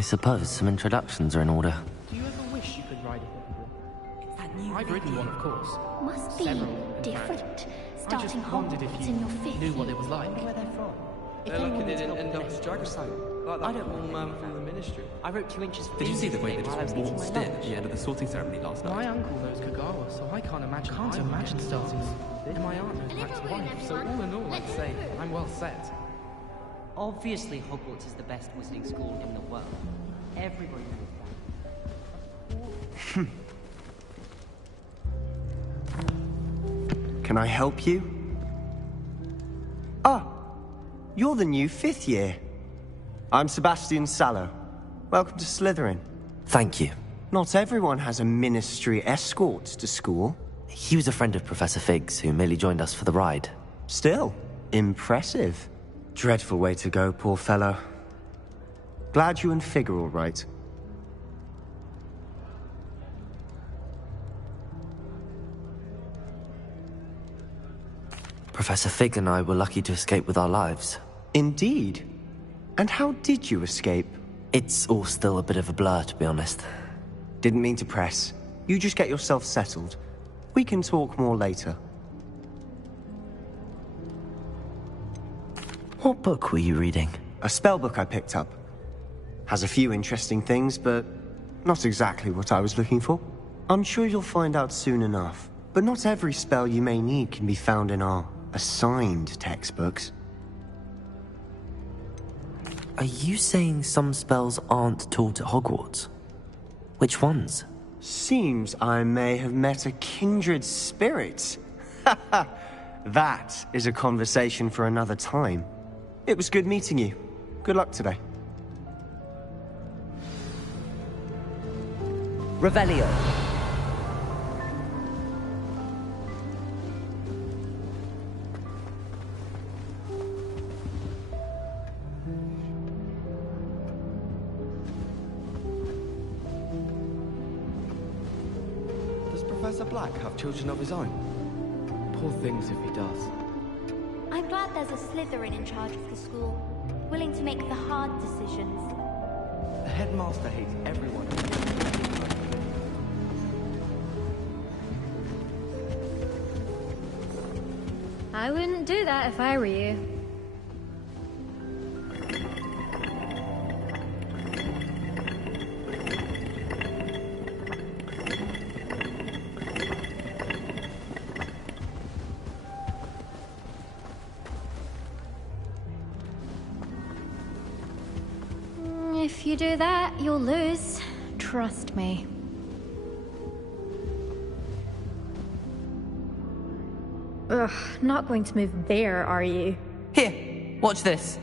I suppose some introductions are in order. Do you ever wish you could ride a Hogwarts? It's that new I've ridden one, of course. Must be different. I Starting just wondered if Hogwarts you in your fifth knew what year. it was like. where they're from. They're lucky they didn't end up as Dragonstone, like that old man from the Ministry. I wrote 2 inches. Did you see the way they while I just was eating waltzed my in at lunch? the end of the sorting ceremony last My night? uncle knows Kagawa, so I can't imagine starting. And my aunt knows Matt's wife, so all in all, I'd say I'm well set. Obviously, Hogwarts is the best wizarding school in the world. Everybody knows that. Can I help you? Ah, you're the new 5th year. I'm Sebastian Sallow. Welcome to Slytherin. Thank you. Not everyone has a ministry escort to school. He was a friend of Professor Fig's who merely joined us for the ride. Still, impressive. Dreadful way to go, poor fellow. Glad you and Fig are all right. Professor Fig and I were lucky to escape with our lives. Indeed. And how did you escape? It's all still a bit of a blur, to be honest. Didn't mean to press. You just get yourself settled. We can talk more later. What book were you reading? A spell book I picked up. Has a few interesting things, but not exactly what I was looking for. I'm sure you'll find out soon enough. But not every spell you may need can be found in our assigned textbooks. Are you saying some spells aren't taught at Hogwarts? Which ones? Seems I may have met a kindred spirit. That is a conversation for another time. It was good meeting you. Good luck today. Revelio. Does Professor Black have children of his own? Poor things if he does. I'm glad there's a Slytherin in charge of the school, willing to make the hard decisions. The headmaster hates everyone. I wouldn't do that if I were you. If you do that, you'll lose. Trust me. Ugh, not going to move there, are you? Here, watch this.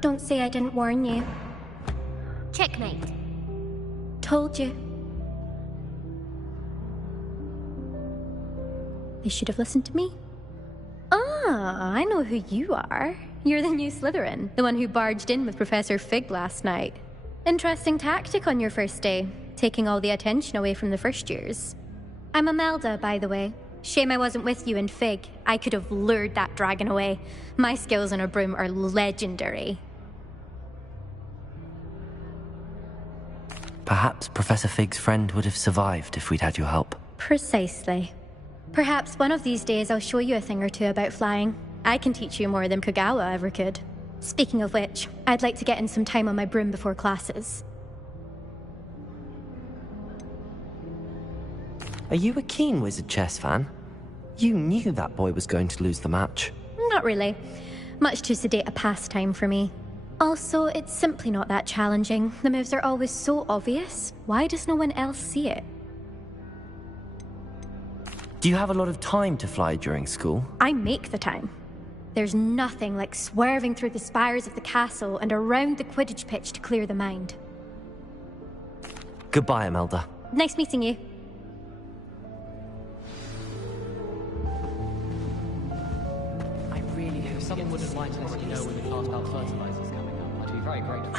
Don't say I didn't warn you. Checkmate. Told you. You should have listened to me. Ah, I know who you are. You're the new Slytherin, the one who barged in with Professor Fig last night. Interesting tactic on your first day, taking all the attention away from the first years. I'm Imelda, by the way. Shame I wasn't with you in Fig. I could have lured that dragon away. My skills on a broom are legendary. Perhaps Professor Fig's friend would have survived if we'd had your help. Precisely. Perhaps one of these days I'll show you a thing or two about flying. I can teach you more than Kagawa ever could. Speaking of which, I'd like to get in some time on my broom before classes. Are you a keen Wizard chess fan? You knew that boy was going to lose the match. Not really. Much too sedate a pastime for me. Also, it's simply not that challenging. The moves are always so obvious. Why does no one else see it? Do you have a lot of time to fly during school? I make the time. There's nothing like swerving through the spires of the castle and around the Quidditch pitch to clear the mind. Goodbye, Imelda. Nice meeting you. I really hope someone wouldn't mind to let you know when the class about fertilizers coming up. I'd be very grateful.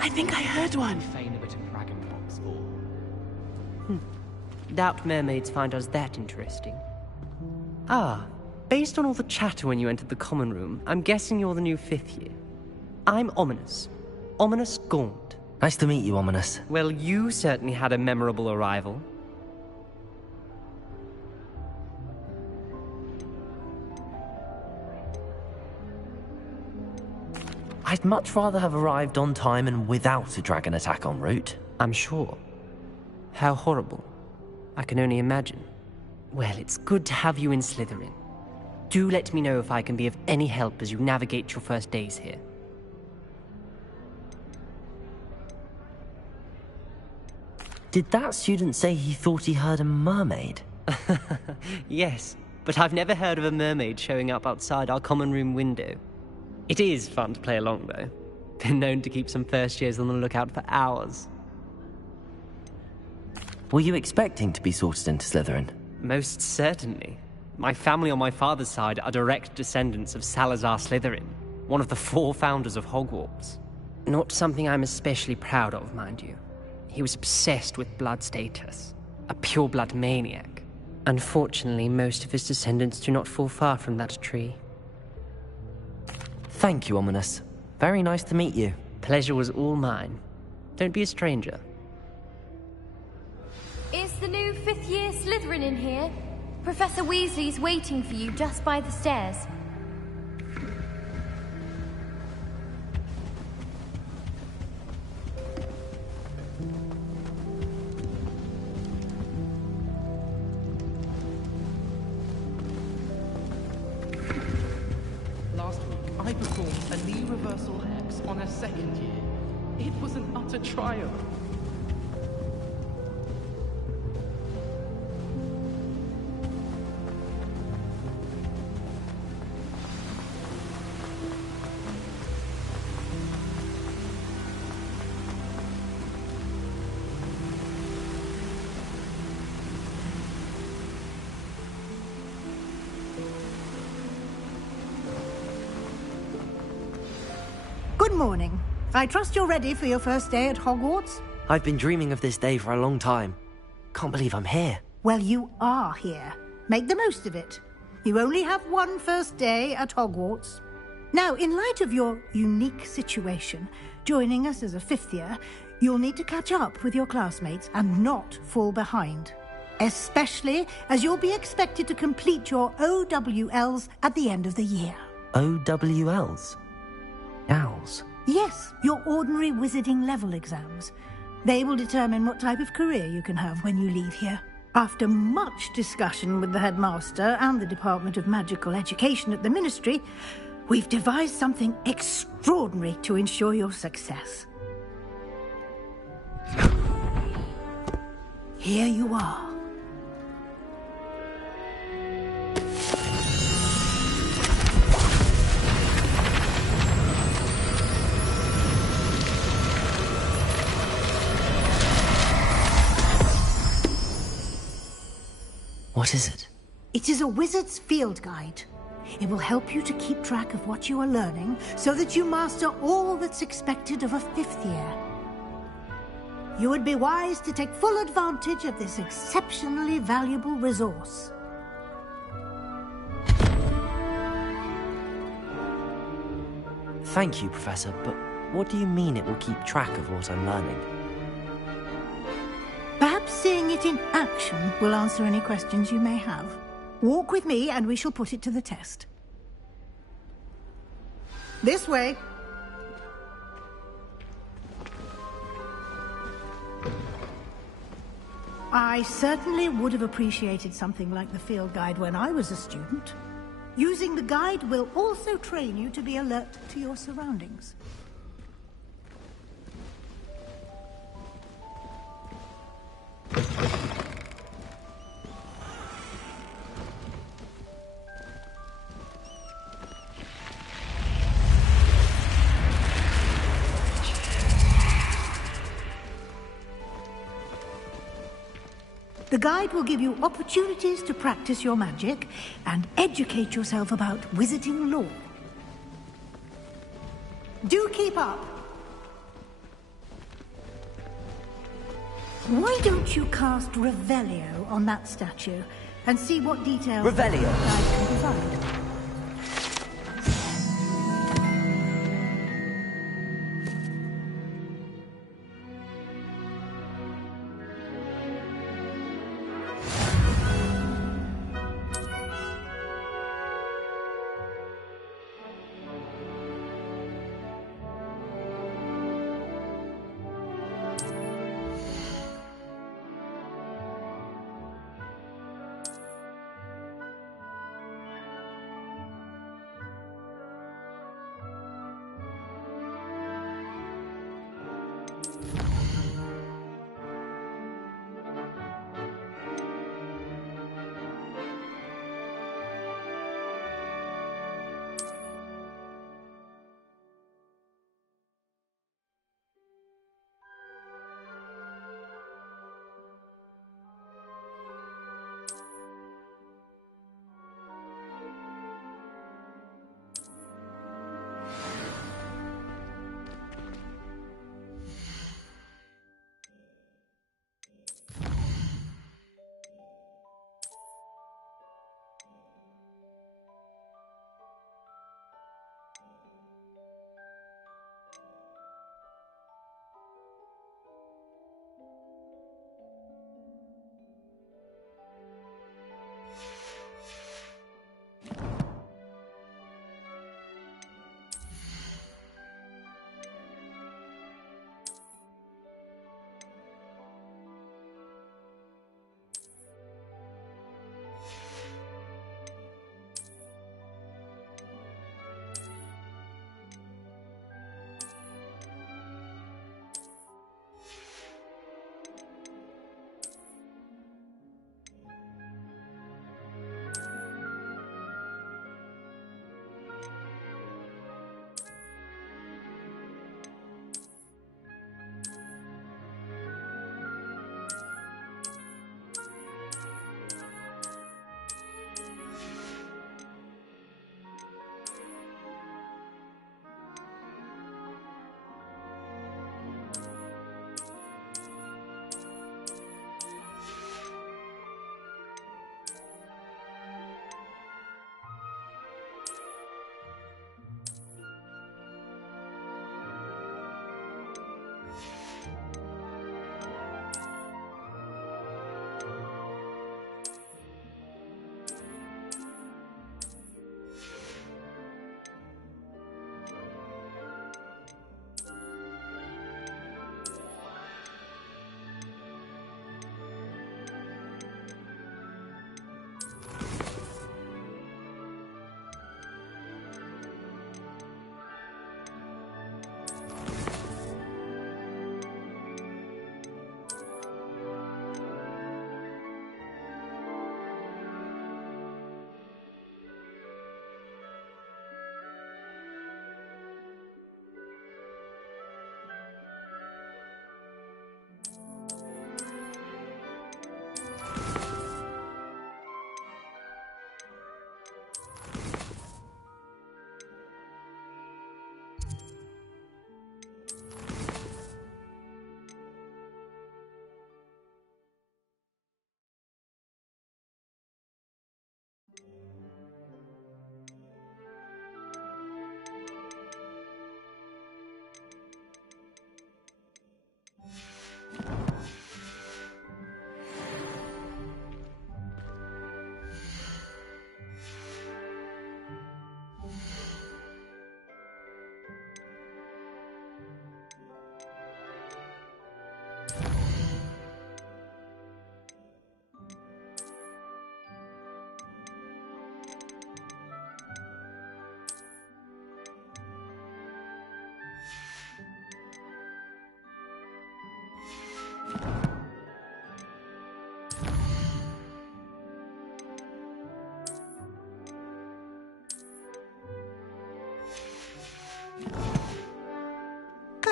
I think I heard one. Feign a bit of dragon pox or... Doubt mermaids find us that interesting. Ah, based on all the chatter when you entered the common room, I'm guessing you're the new 5th year. I'm Ominous. Ominous Gaunt. Nice to meet you, Ominous. Well, you certainly had a memorable arrival. I'd much rather have arrived on time and without a dragon attack en route. I'm sure. How horrible. I can only imagine. Well, it's good to have you in Slytherin. Do let me know if I can be of any help as you navigate your first days here. Did that student say he thought he heard a mermaid? Yes, but I've never heard of a mermaid showing up outside our common room window. It is fun to play along, though. Been known to keep some first years on the lookout for hours. Were you expecting to be sorted into Slytherin? Most certainly. My family on my father's side are direct descendants of Salazar Slytherin, one of the 4 founders of Hogwarts. Not something I'm especially proud of, mind you. He was obsessed with blood status, a pure-blood maniac. Unfortunately, most of his descendants do not fall far from that tree. Thank you, Ominous. Very nice to meet you. Pleasure was all mine. Don't be a stranger. Is the new 5th year Slytherin in here? Professor Weasley's waiting for you just by the stairs. Last week, I performed a knee reversal hex on a 2nd year. It was an utter triumph. Good morning. I trust you're ready for your first day at Hogwarts? I've been dreaming of this day for a long time. Can't believe I'm here. Well, you are here. Make the most of it. You only have one first day at Hogwarts. Now, in light of your unique situation, joining us as a 5th year, you'll need to catch up with your classmates and not fall behind. Especially as you'll be expected to complete your OWLs at the end of the year. OWLs? Owls? Yes, your ordinary wizarding level exams. They will determine what type of career you can have when you leave here. After much discussion with the headmaster and the Department of Magical Education at the Ministry, we've devised something extraordinary to ensure your success. Here you are. What is it? It is a wizard's field guide. It will help you to keep track of what you are learning so that you master all that's expected of a 5th year. You would be wise to take full advantage of this exceptionally valuable resource. Thank you, Professor, but what do you mean it will keep track of what I'm learning? Perhaps seeing it in action will answer any questions you may have. Walk with me and we shall put it to the test. This way. I certainly would have appreciated something like the field guide when I was a student. Using the guide will also train you to be alert to your surroundings. The guide will give you opportunities to practice your magic and educate yourself about wizarding lore. Do keep up. Why don't you cast Revelio on that statue and see what details Revelio. the guide can provide?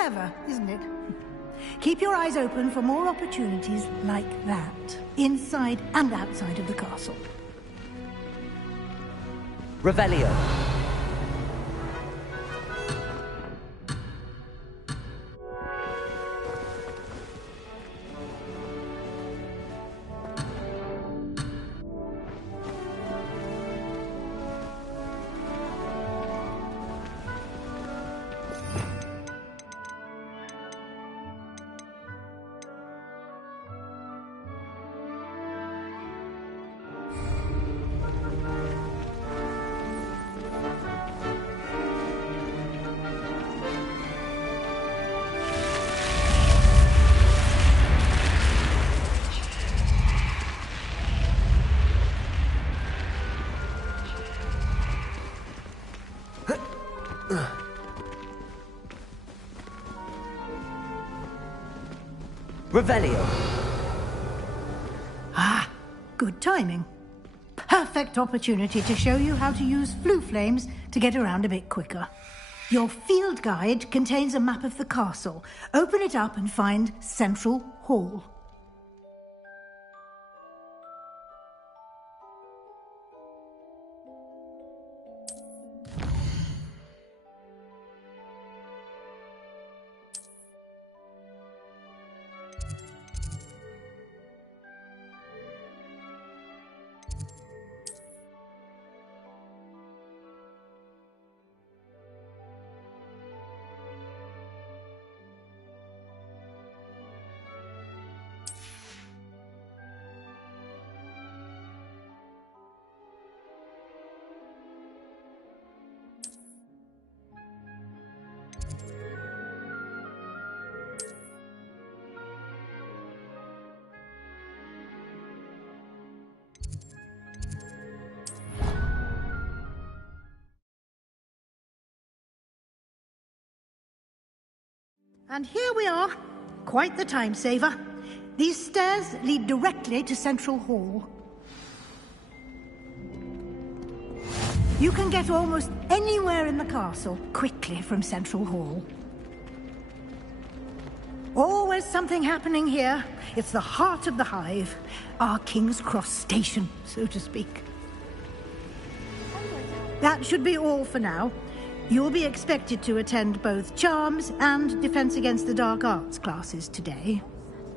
Clever, isn't it? Keep your eyes open for more opportunities like that, inside and outside of the castle. Revelio. Revelio. Ah, good timing. Perfect opportunity to show you how to use flue flames to get around a bit quicker. Your field guide contains a map of the castle. Open it up and find Central Hall. And here we are. Quite the time saver. These stairs lead directly to Central Hall. You can get almost anywhere in the castle quickly from Central Hall. Always something happening here. It's the heart of the hive. Our King's Cross station, so to speak. That should be all for now. You'll be expected to attend both Charms and Defense Against the Dark Arts classes today.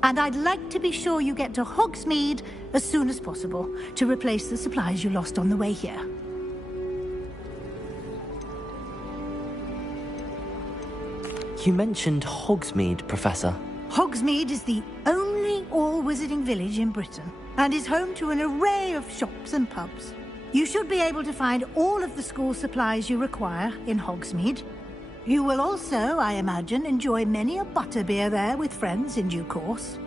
And I'd like to be sure you get to Hogsmeade as soon as possible to replace the supplies you lost on the way here. You mentioned Hogsmeade, Professor. Hogsmeade is the only all-wizarding village in Britain and is home to an array of shops and pubs. You should be able to find all of the school supplies you require in Hogsmeade. You will also, I imagine, enjoy many a butterbeer there with friends in due course.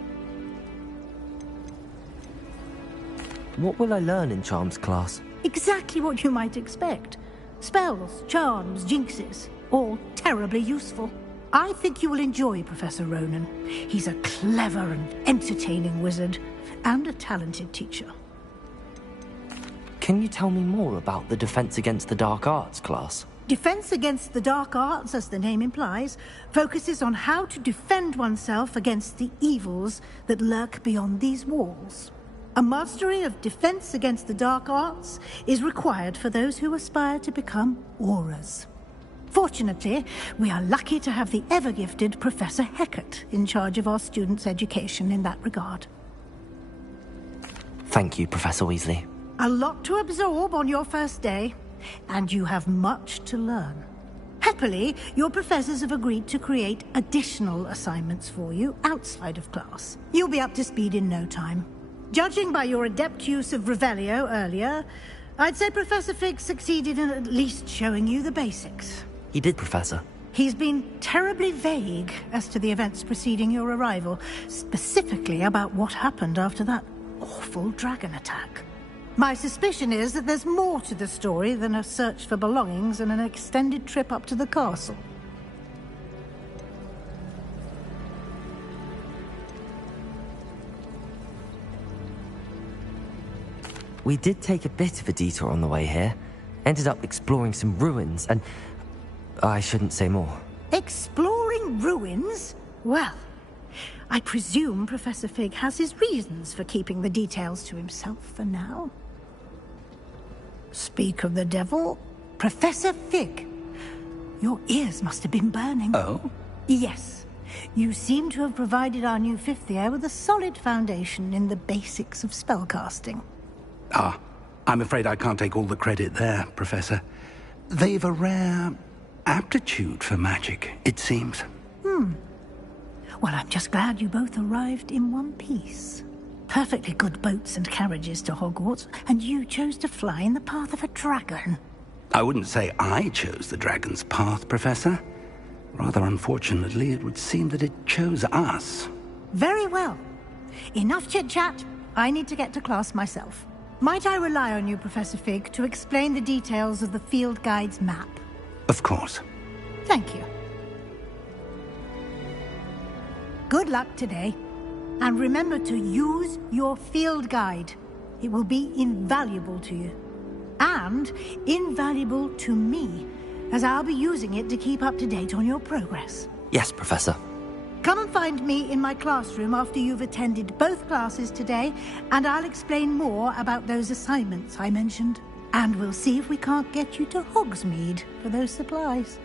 What will I learn in Charms class? Exactly what you might expect. Spells, charms, jinxes, all terribly useful. I think you will enjoy Professor Ronan. He's a clever and entertaining wizard, and a talented teacher. Can you tell me more about the Defense Against the Dark Arts class? Defense Against the Dark Arts, as the name implies, focuses on how to defend oneself against the evils that lurk beyond these walls. A mastery of Defense Against the Dark Arts is required for those who aspire to become Aurors. Fortunately, we are lucky to have the ever-gifted Professor Hecat in charge of our students' education in that regard. Thank you, Professor Weasley. A lot to absorb on your first day, and you have much to learn. Happily, your professors have agreed to create additional assignments for you outside of class. You'll be up to speed in no time. Judging by your adept use of Revelio earlier, I'd say Professor Fig succeeded in at least showing you the basics. He did, Professor. He's been terribly vague as to the events preceding your arrival, specifically about what happened after that awful dragon attack. My suspicion is that there's more to the story than a search for belongings and an extended trip up to the castle. We did take a bit of a detour on the way here. Ended up exploring some ruins and... I shouldn't say more. Exploring Exploring ruins? Well, I presume Professor Fig has his reasons for keeping the details to himself for now. Speak of the devil, Professor Fig. Your ears must have been burning. Oh? Yes. You seem to have provided our new fifth year with a solid foundation in the basics of spellcasting. Ah, I'm afraid I can't take all the credit there, Professor. They've a rare aptitude for magic, it seems. Well, I'm just glad you both arrived in one piece. Perfectly good boats and carriages to Hogwarts, and you chose to fly in the path of a dragon. I wouldn't say I chose the dragon's path, Professor. Rather unfortunately, it would seem that it chose us. Very well. Enough chit-chat. I need to get to class myself. Might I rely on you, Professor Fig, to explain the details of the field guide's map? Of course. Thank you. Good luck today. And remember to use your field guide. It will be invaluable to you. And invaluable to me, as I'll be using it to keep up to date on your progress. Yes, Professor. Come and find me in my classroom after you've attended both classes today, and I'll explain more about those assignments I mentioned. And we'll see if we can't get you to Hogsmeade for those supplies.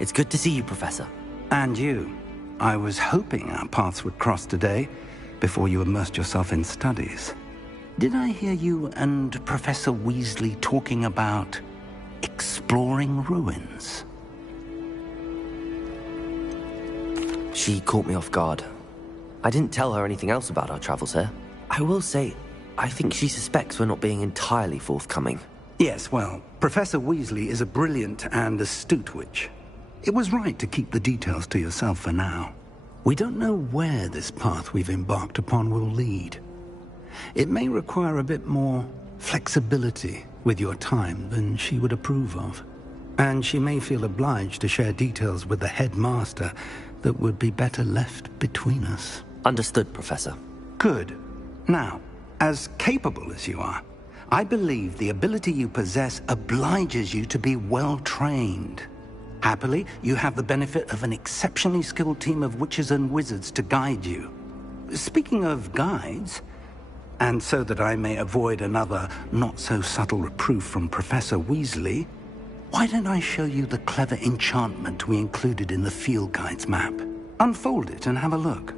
It's good to see you, Professor. And you. I was hoping our paths would cross today, before you immersed yourself in studies. Did I hear you and Professor Weasley talking about exploring ruins? She caught me off guard. I didn't tell her anything else about our travels here. I will say, I think she suspects we're not being entirely forthcoming. Yes, well, Professor Weasley is a brilliant and astute witch. It was right to keep the details to yourself for now. We don't know where this path we've embarked upon will lead. It may require a bit more flexibility with your time than she would approve of. And she may feel obliged to share details with the headmaster that would be better left between us. Understood, Professor. Good. Now, as capable as you are, I believe the ability you possess obliges you to be well-trained. Happily, you have the benefit of an exceptionally skilled team of witches and wizards to guide you. Speaking of guides, and so that I may avoid another not-so-subtle reproof from Professor Weasley, why don't I show you the clever enchantment we included in the field guide's map? Unfold it and have a look.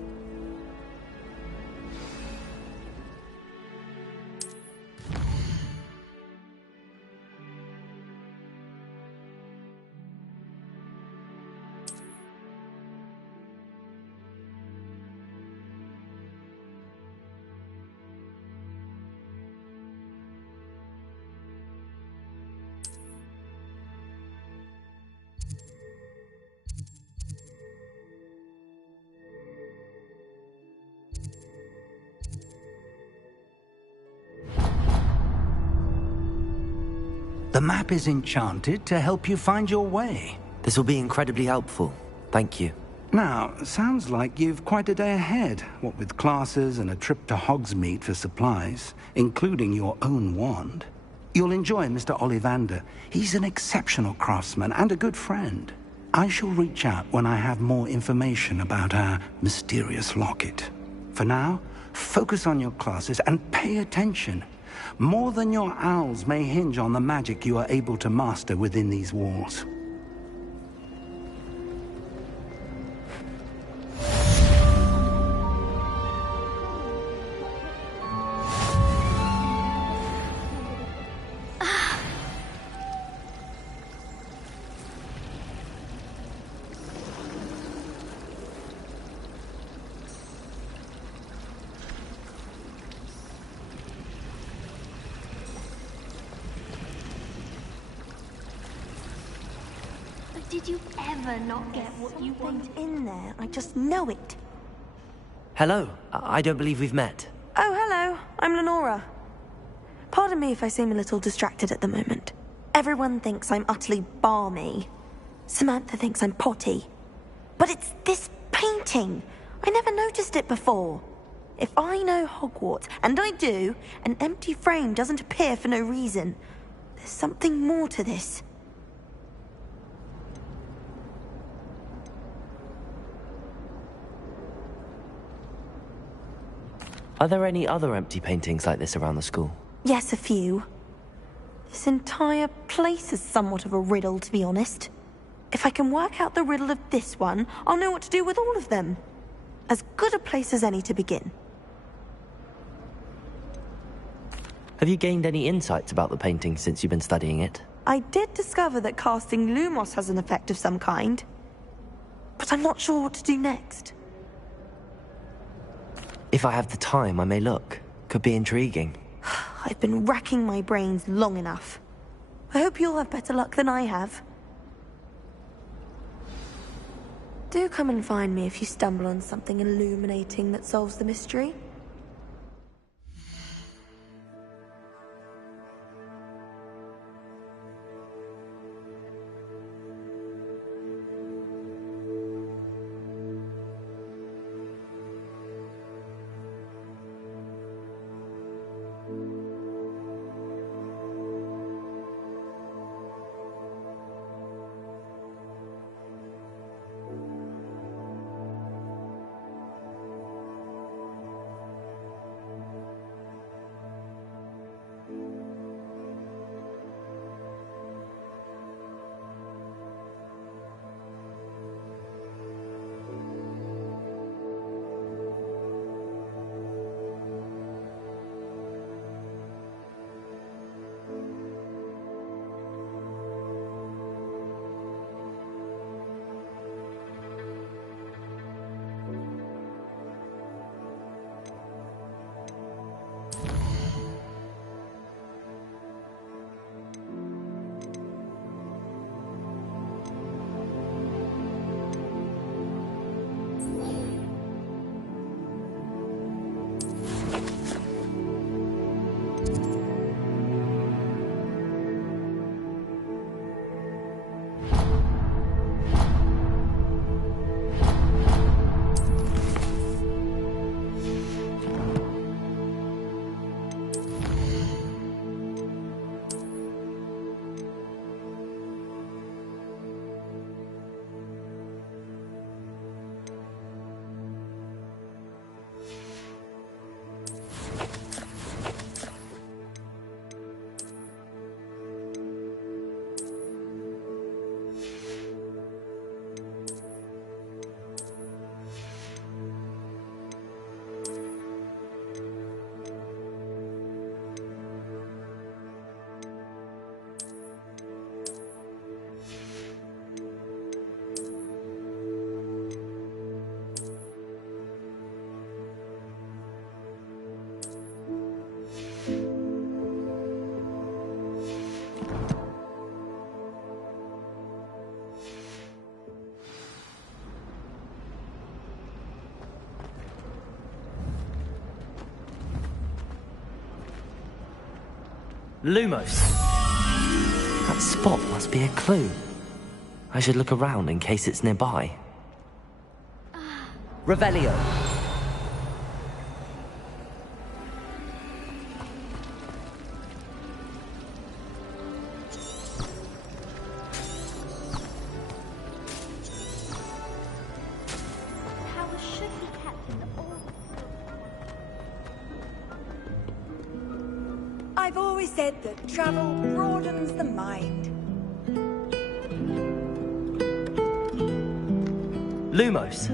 The map is enchanted to help you find your way. This will be incredibly helpful. Thank you. Now, sounds like you've quite a day ahead, what with classes and a trip to Hogsmeade for supplies, including your own wand. You'll enjoy Mr. Ollivander. He's an exceptional craftsman and a good friend. I shall reach out when I have more information about our mysterious locket. For now, focus on your classes and pay attention. More than your owls may hinge on the magic you are able to master within these walls. Did you ever not get what you want in there? I just know it. Hello. I don't believe we've met. Oh, hello. I'm Lenora. Pardon me if I seem a little distracted at the moment. Everyone thinks I'm utterly balmy. Samantha thinks I'm potty. But it's this painting. I never noticed it before. If I know Hogwarts, and I do, an empty frame doesn't appear for no reason. There's something more to this. Are there any other empty paintings like this around the school? Yes, a few. This entire place is somewhat of a riddle, to be honest. If I can work out the riddle of this one, I'll know what to do with all of them. As good a place as any to begin. Have you gained any insights about the painting since you've been studying it? I did discover that casting Lumos has an effect of some kind. But I'm not sure what to do next. If I have the time, I may look. Could be intriguing. I've been racking my brains long enough. I hope you'll have better luck than I have. Do come and find me if you stumble on something illuminating that solves the mystery. Lumos! That spot must be a clue. I should look around in case it's nearby. Revelio! How should he captain all? I've always said that travel broadens the mind. Lumos!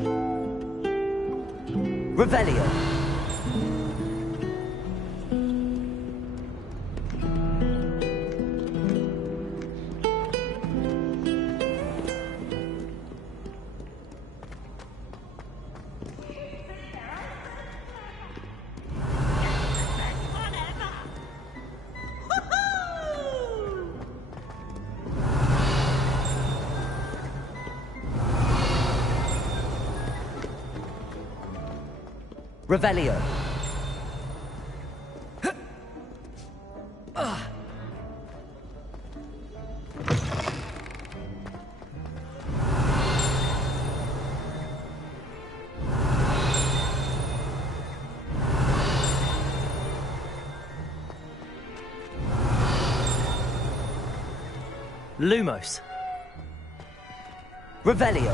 Revelio! Revelio! Lumos. Revelio.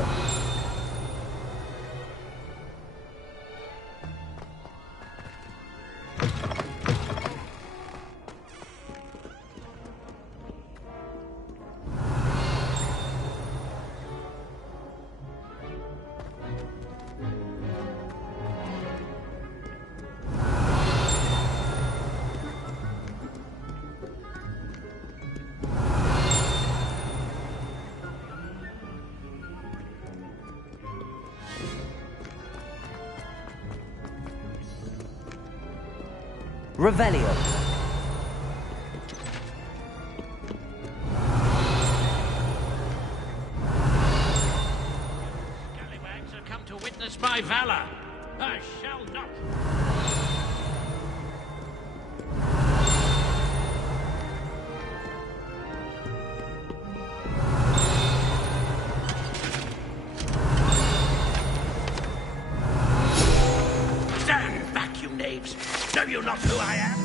Revelio. Scallywags have come to witness my valor. I shall not. Stand back, you knaves. Know you not who I am?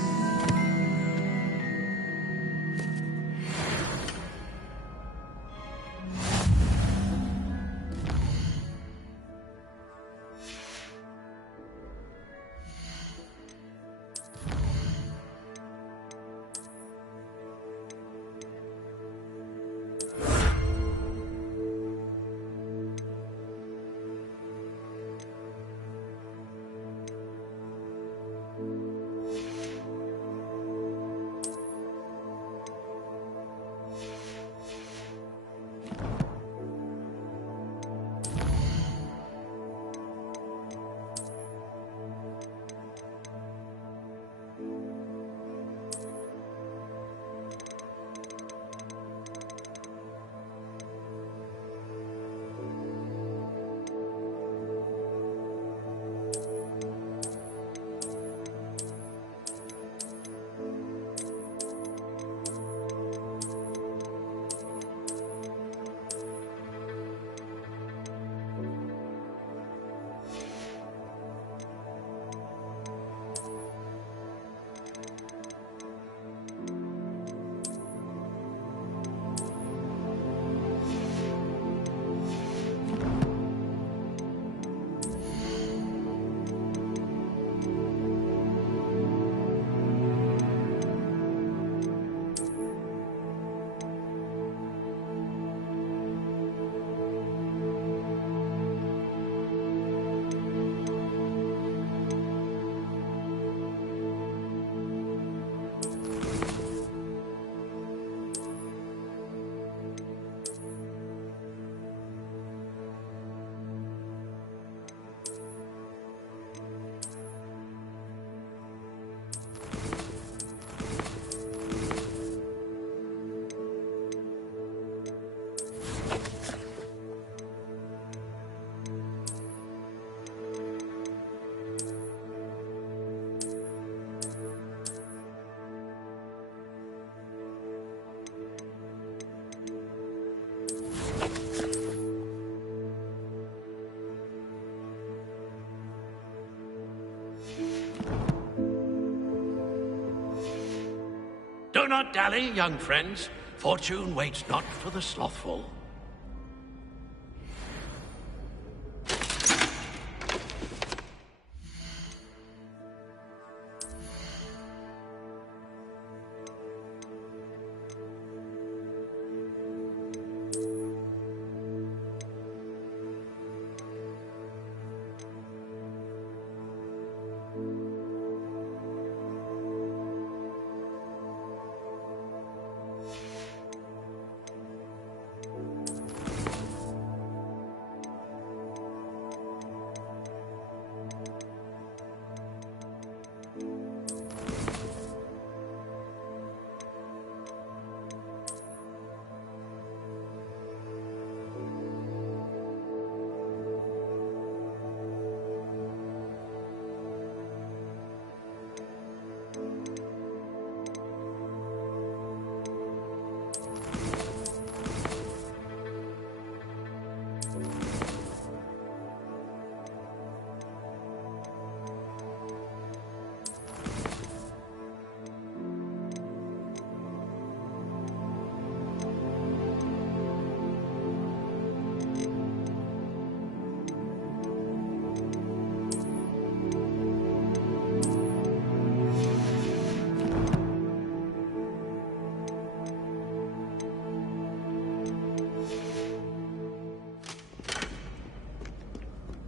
Do not dally, young friends. Fortune waits not for the slothful.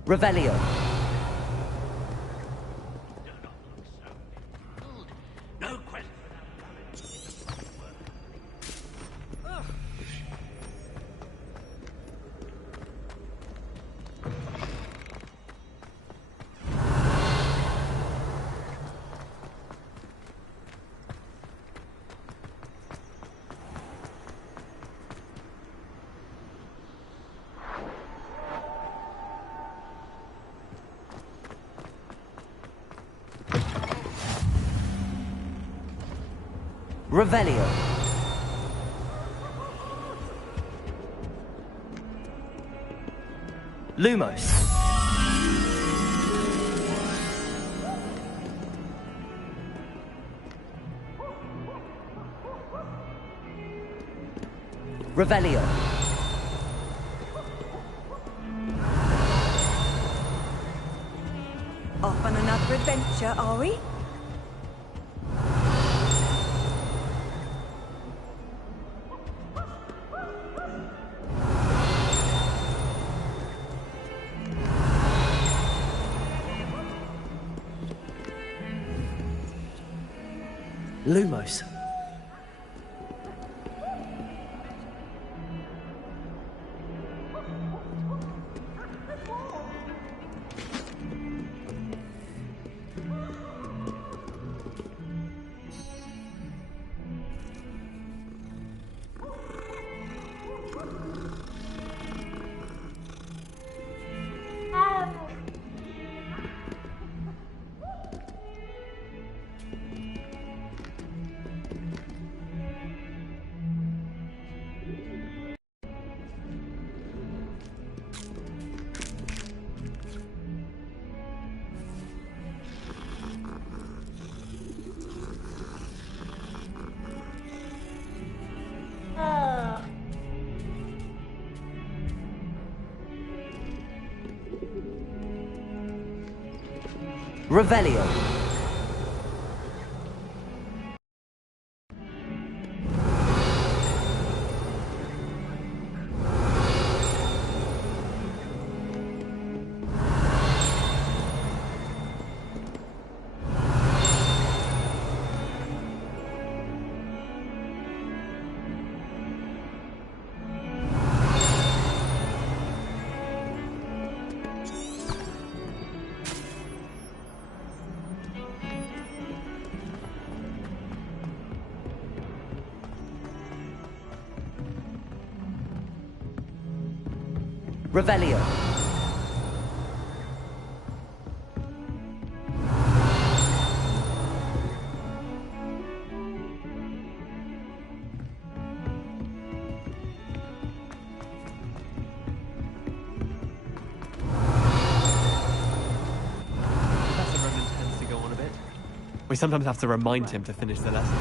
Revelio. No question. Revelio. Lumos. Revelio. Off on another adventure, are we? Lumos. Revelio. Revelio. Professor Ronan tends to go on a bit. We sometimes have to remind him to finish the lesson.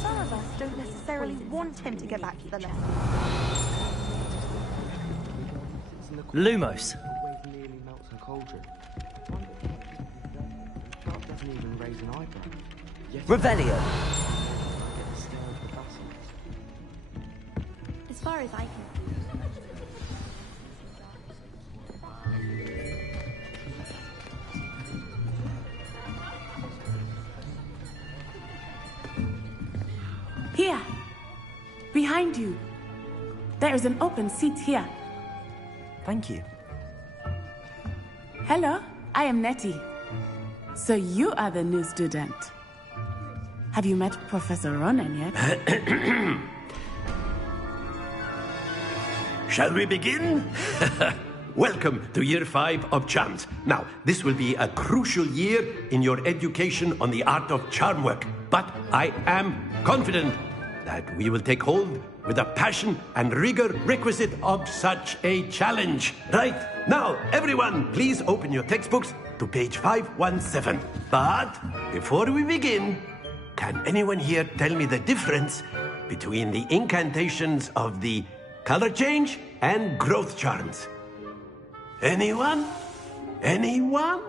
Some of us don't necessarily want him to get back to the lesson. Lumos. Always nearly melts a cauldron. Sharp doesn't even raise an eyebrow. Yes, Revelio. get the stare of the bustles. As far as I can. Here! Behind you! There is an open seat here. Thank you. Hello, I am Nettie. So you are the new student. Have you met Professor Ronan yet? Shall we begin? Welcome to Year 5 of Charms. Now, this will be a crucial year in your education on the art of charm work. But I am confident that we will take hold with the passion and rigor requisite of such a challenge. Right, now, everyone, please open your textbooks to page 517. But before we begin, can anyone here tell me the difference between the incantations of the color change and growth charms? Anyone? Anyone?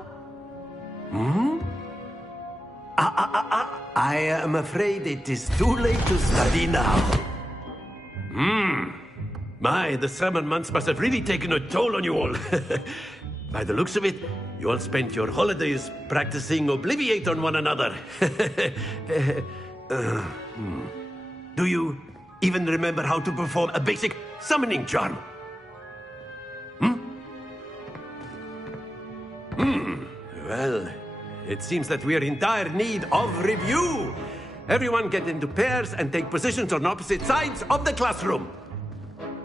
I am afraid it is too late to study now. My, the summer months must have really taken a toll on you all. By the looks of it, you all spent your holidays practicing Obliviate on one another. Do you even remember how to perform a basic summoning charm? Well, it seems that we are in dire need of review. Everyone get into pairs and take positions on opposite sides of the classroom.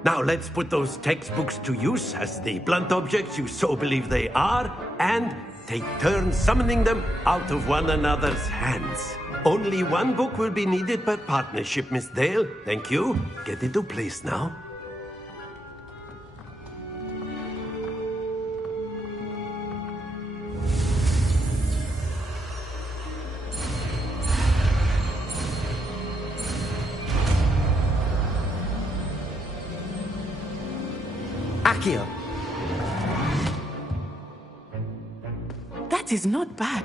Now let's put those textbooks to use as the blunt objects you so believe they are, and take turns summoning them out of one another's hands. Only one book will be needed per partnership, Miss Dale. Thank you. Get into place now. Accio! That is not bad.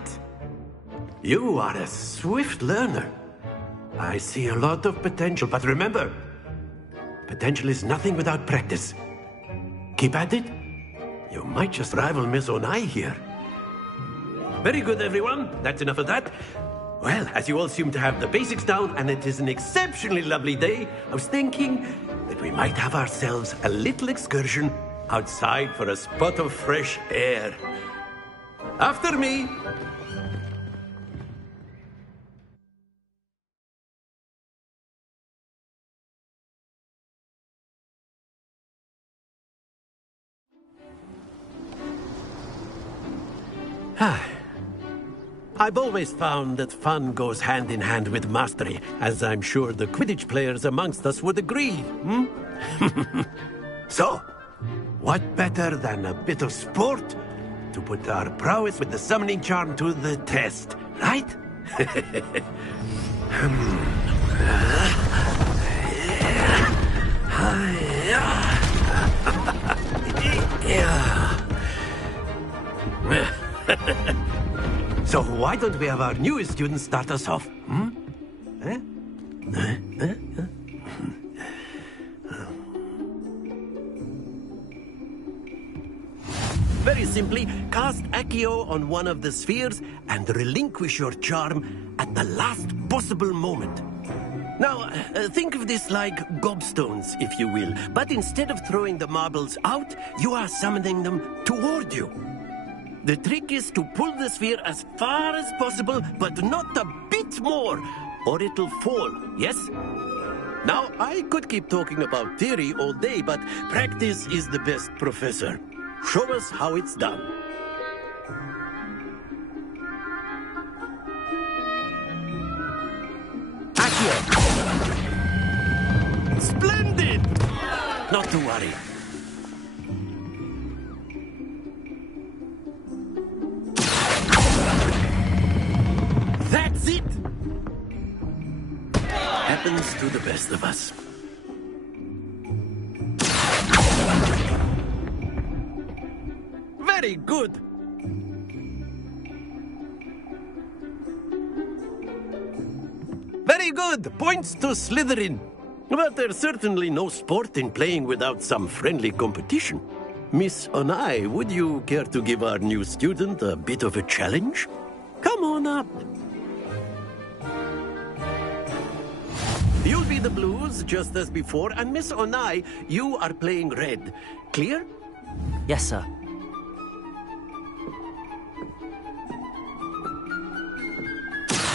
You are a swift learner. I see a lot of potential, but remember, potential is nothing without practice. Keep at it. You might just rival Miss Onai here. Very good, everyone. That's enough of that. Well, as you all seem to have the basics down, and it is an exceptionally lovely day, I was thinking that we might have ourselves a little excursion outside for a spot of fresh air. After me. I've always found that fun goes hand in hand with mastery, as I'm sure the Quidditch players amongst us would agree, So, what better than a bit of sport to put our prowess with the summoning charm to the test, right? So why don't we have our newest student start us off? Very simply, cast Accio on one of the spheres and relinquish your charm at the last possible moment. Now, think of this like gobstones, if you will, but instead of throwing the marbles out, you are summoning them toward you. The trick is to pull the sphere as far as possible, but not a bit more, or it'll fall, yes? Now, I could keep talking about theory all day, but practice is the best professor. Show us how it's done. Accio! Splendid! Not to worry. That's it! Happens to the best of us. Very good! Very good! Points to Slytherin. But there's certainly no sport in playing without some friendly competition. Miss Onai, would you care to give our new student a bit of a challenge? Come on up. You'll be the blues, just as before, and Miss Onai, you are playing red. Clear? Yes, sir.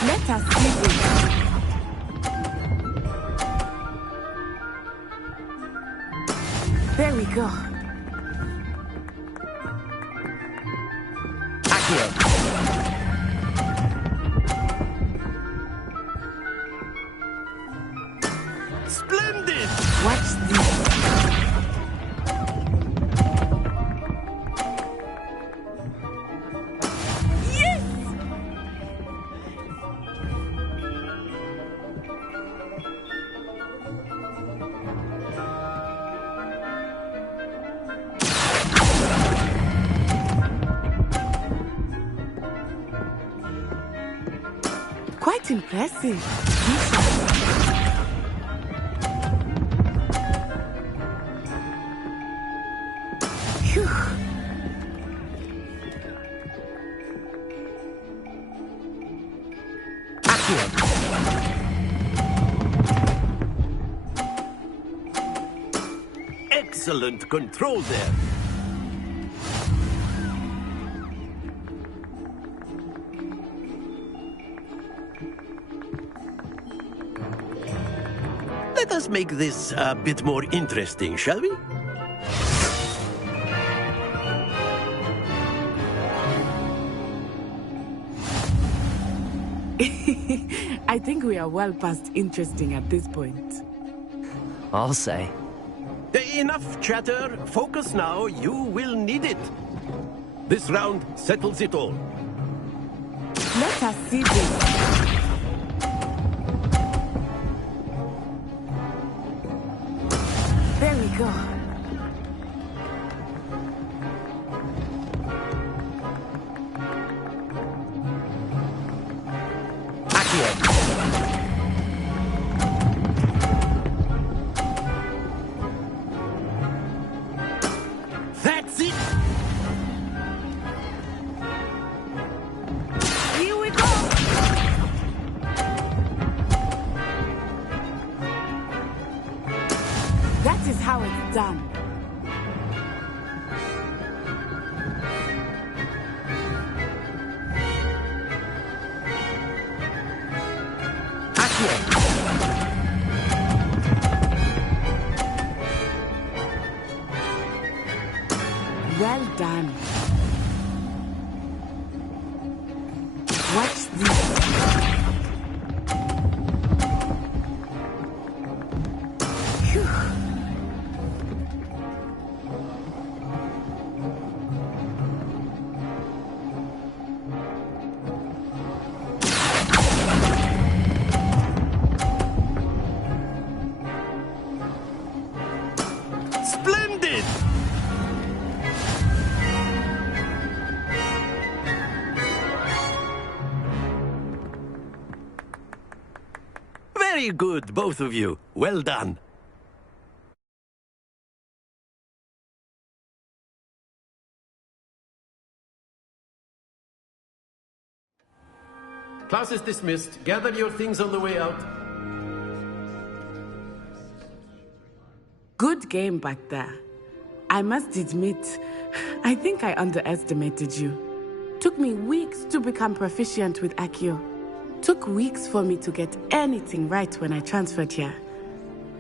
Let us begin. There we go. Accio! Splendid! Watch this. Yes! Quite impressive. Phew. excellent control there. Let us make this a bit more interesting, shall we? I think we are well past interesting at this point. I'll say. Enough chatter. Focus now. You will need it. This round settles it all. Let us see this. There we go. That's it. Here we go. That is how it's done. Well done. Watch this. Phew. Splendid! Very good, both of you. Well done. Class is dismissed. Gather your things on the way out. Good game back there. I must admit, I think I underestimated you. Took me weeks to become proficient with Accio. Took weeks for me to get anything right when I transferred here.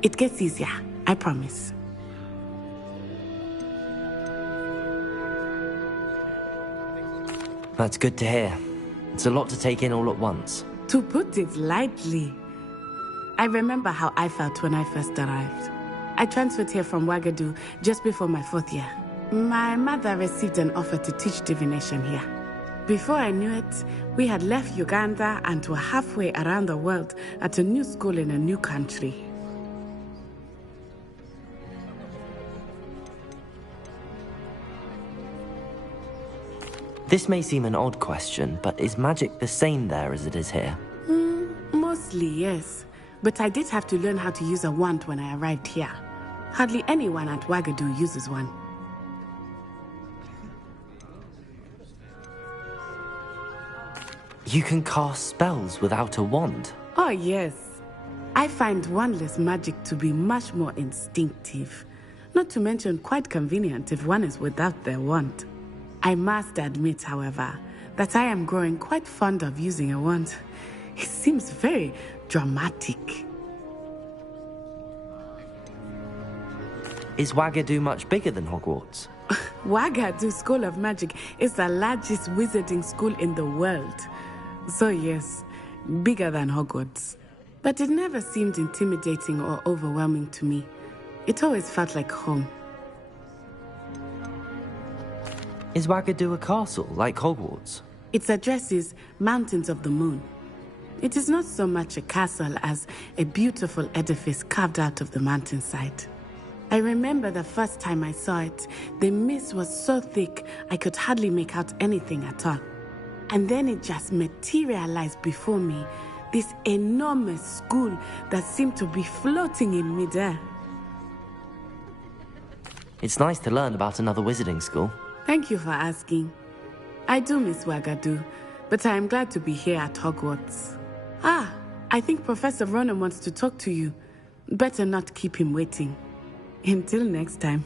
It gets easier, I promise. That's good to hear. It's a lot to take in all at once. To put it lightly, I remember how I felt when I first arrived. I transferred here from Ouagadougou just before my 4th year. My mother received an offer to teach divination here. Before I knew it, we had left Uganda and were halfway around the world at a new school in a new country. This may seem an odd question, but is magic the same there as it is here? Mostly, yes. But I did have to learn how to use a wand when I arrived here. Hardly anyone at Ouagadougou uses one. You can cast spells without a wand? Oh, yes. I find wandless magic to be much more instinctive. Not to mention quite convenient if one is without their wand. I must admit, however, that I am growing quite fond of using a wand. It seems very dramatic. Is Ouagadougou much bigger than Hogwarts? Ouagadougou School of Magic is the largest wizarding school in the world. So yes, bigger than Hogwarts. But it never seemed intimidating or overwhelming to me. It always felt like home. Is Ouagadougou a castle, like Hogwarts? Its address is Mountains of the Moon. It is not so much a castle as a beautiful edifice carved out of the mountainside. I remember the first time I saw it, the mist was so thick I could hardly make out anything at all. And then it just materialized before me, this enormous school that seemed to be floating in midair. It's nice to learn about another wizarding school. Thank you for asking. I do miss Ouagadougou, but I am glad to be here at Hogwarts. Ah, I think Professor Ronan wants to talk to you. Better not keep him waiting. Until next time.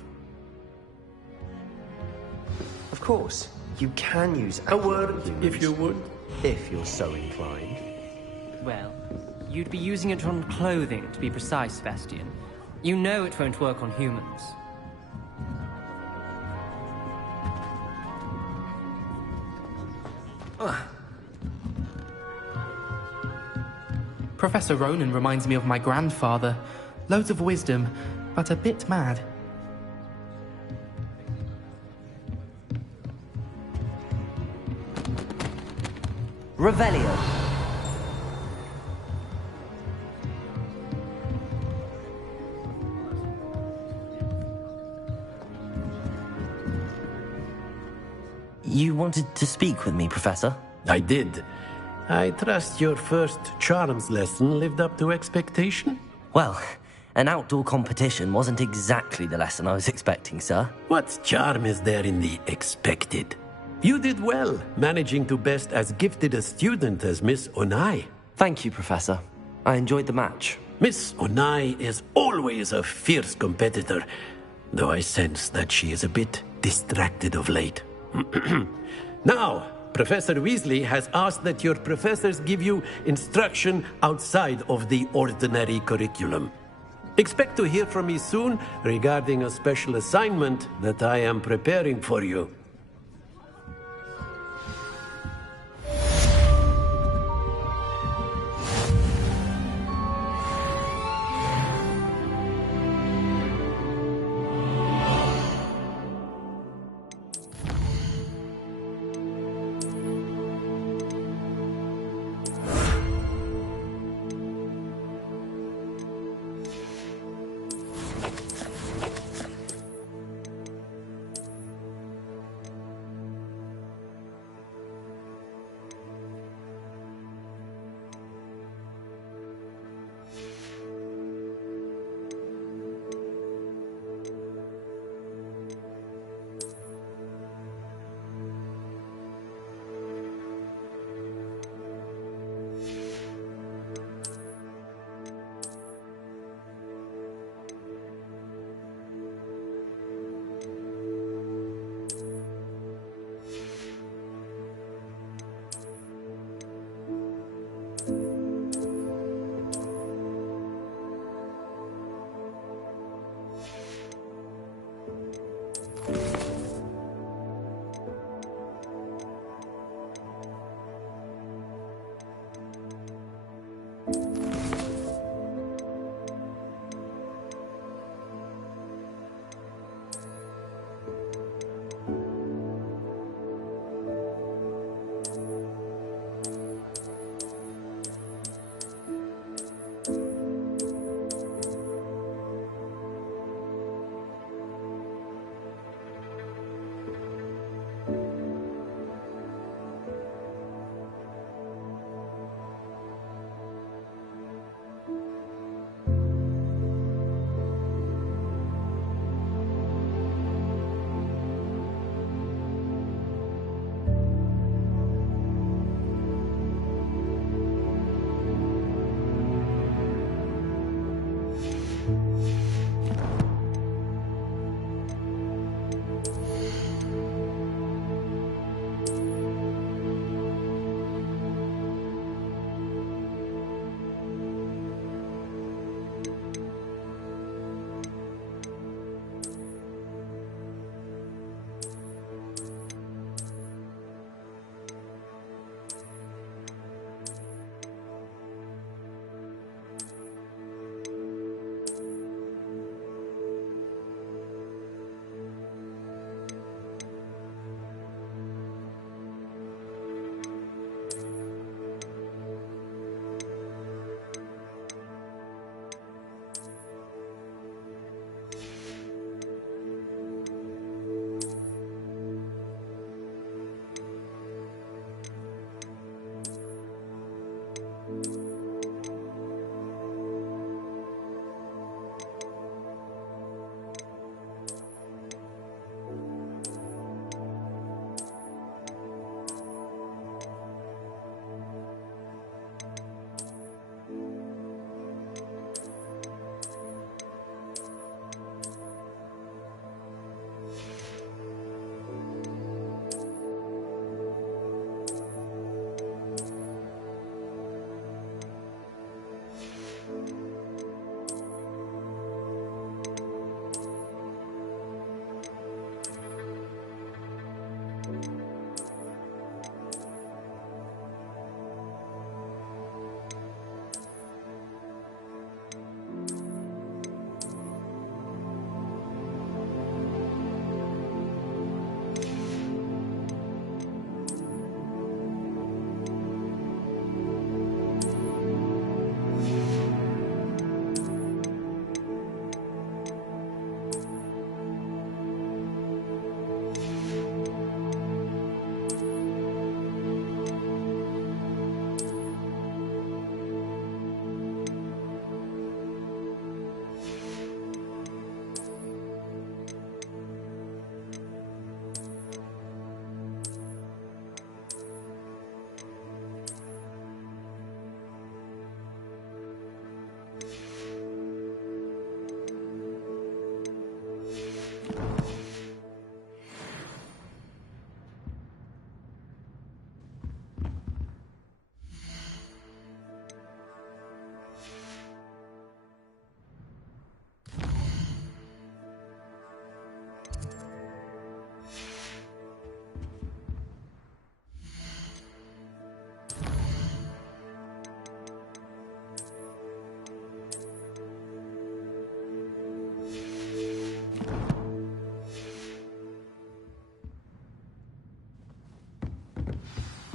course. You can use A word, if you would. if you're so inclined. Well, you'd be using it on clothing, to be precise, Sebastian. You know it won't work on humans. Professor Ronan reminds me of my grandfather. Loads of wisdom, but a bit mad. Revelio. You wanted to speak with me, Professor? I did. I trust your first charms lesson lived up to expectation? Well, an outdoor competition wasn't exactly the lesson I was expecting, sir. What charm is there in the expected? You did well, managing to best as gifted a student as Miss Onai. Thank you, Professor. I enjoyed the match. Miss Onai is always a fierce competitor, though I sense that she is a bit distracted of late. Now, Professor Weasley has asked that your professors give you instruction outside of the ordinary curriculum. Expect to hear from me soon regarding a special assignment that I am preparing for you.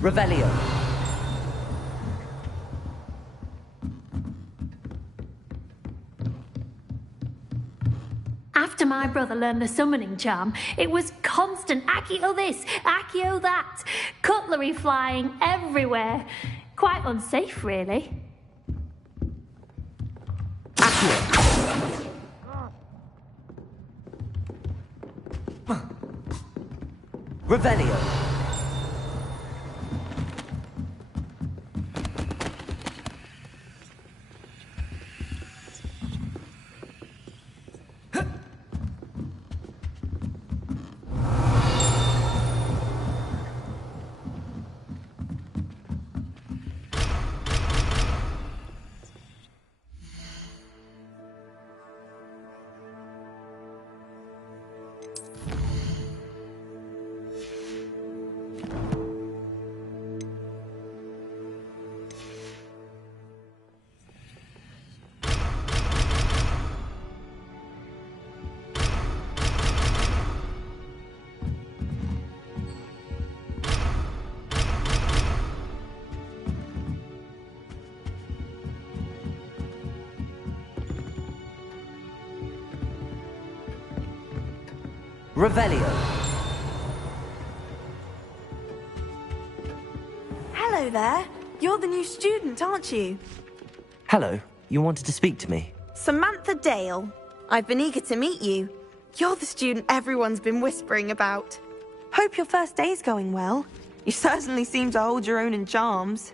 Revelio. After my brother learned the summoning charm, it was constant Accio this, Accio that, cutlery flying everywhere. Quite unsafe, really. Revelio. Revelio. Hello there. You're the new student, aren't you? Hello. You wanted to speak to me? Samantha Dale. I've been eager to meet you. You're the student everyone's been whispering about. Hope your first day's going well. You certainly seem to hold your own in charms.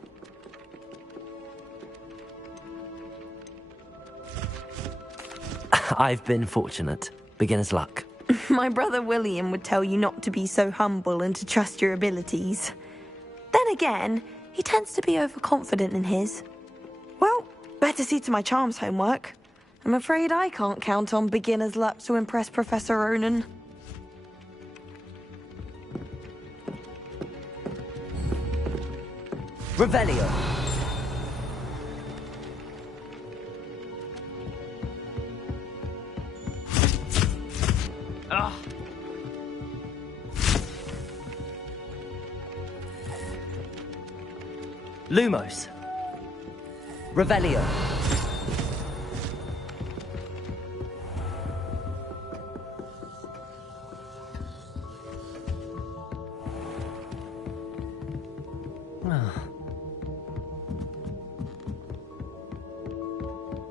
I've been fortunate. Beginner's luck. My brother William would tell you not to be so humble and to trust your abilities. Then again, he tends to be overconfident in his. Well, better see to my charms homework. I'm afraid I can't count on beginner's luck to impress Professor Ronan. Revelio. Lumos. Revelio.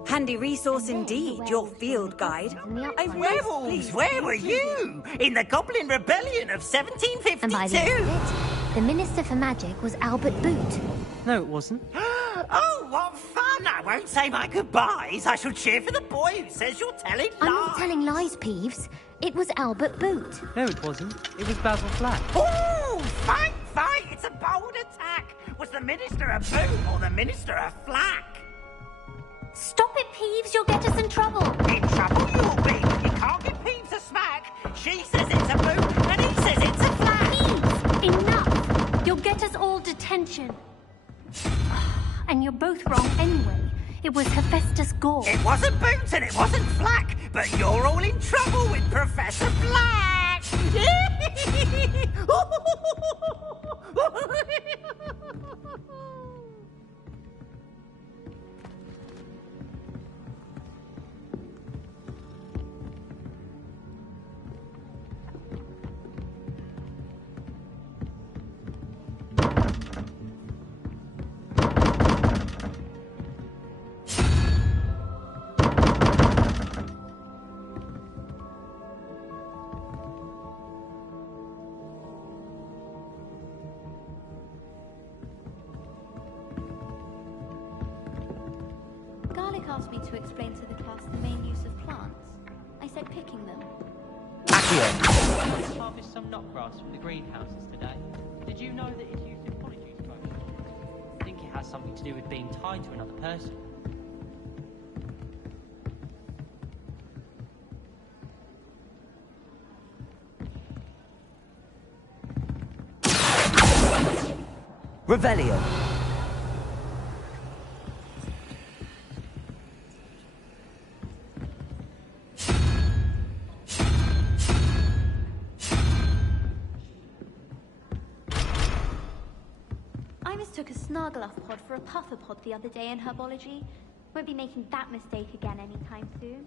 Handy resource indeed, your field guide. Werewolves, where were you? In the Goblin Rebellion of 1752? And by the end of it, the Minister for Magic was Albert Boot. No, it wasn't. Oh, what fun! I won't say my goodbyes. I shall cheer for the boy who says you're telling lies. I'm not telling lies, Peeves. It was Albert Boot. No, it wasn't. It was Basil Flack. Oh, fight! It's a bold attack. Was the Minister a Boot or the Minister a Flack? Stop it, Peeves. You'll get us in trouble. In trouble you'll be. You can't give Peeves a smack. She says it's a Boot and he says it's a Flack. Peeves, Enough! You'll get us all detention. And you're both wrong anyway. It was Hephaestus Gore. It wasn't Boots and it wasn't Flack, but you're all in trouble with Professor Black! Garlic asked me to explain to the class the main use of plants. I said picking them. Let's harvest some knotgrass from the greenhouses today. Did you know that it's used in polyjuice production? I think it has something to do with being tied to another person. Revelio. I mistook a Snargluff pod for a puffer pod the other day in herbology. Won't be making that mistake again anytime soon.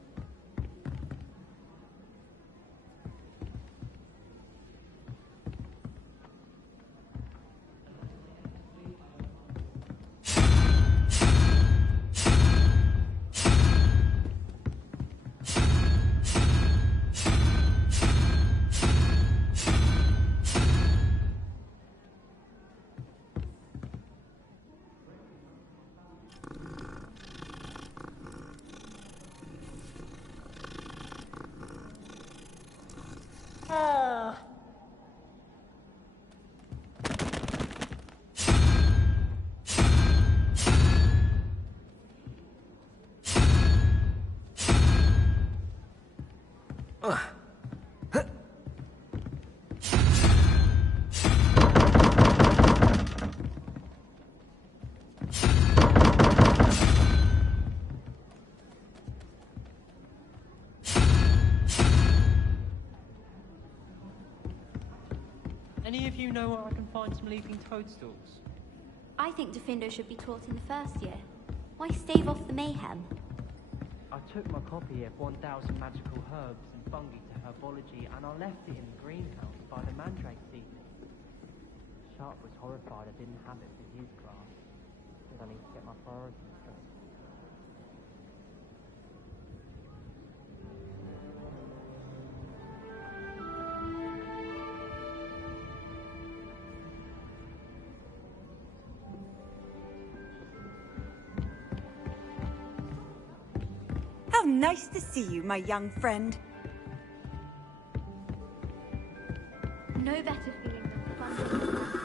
Any of you know where I can find some leaping toadstools? I think Defindo should be taught in the first year. Why stave off the mayhem? I took my copy of 1000 Magical Herbs and Fungi to Herbology and I left it in the greenhouse by the mandrake seed. Sharp was horrified I didn't have it for his class. Said I need to get my priorities straight. How nice to see you, my young friend. No better feeling than fun.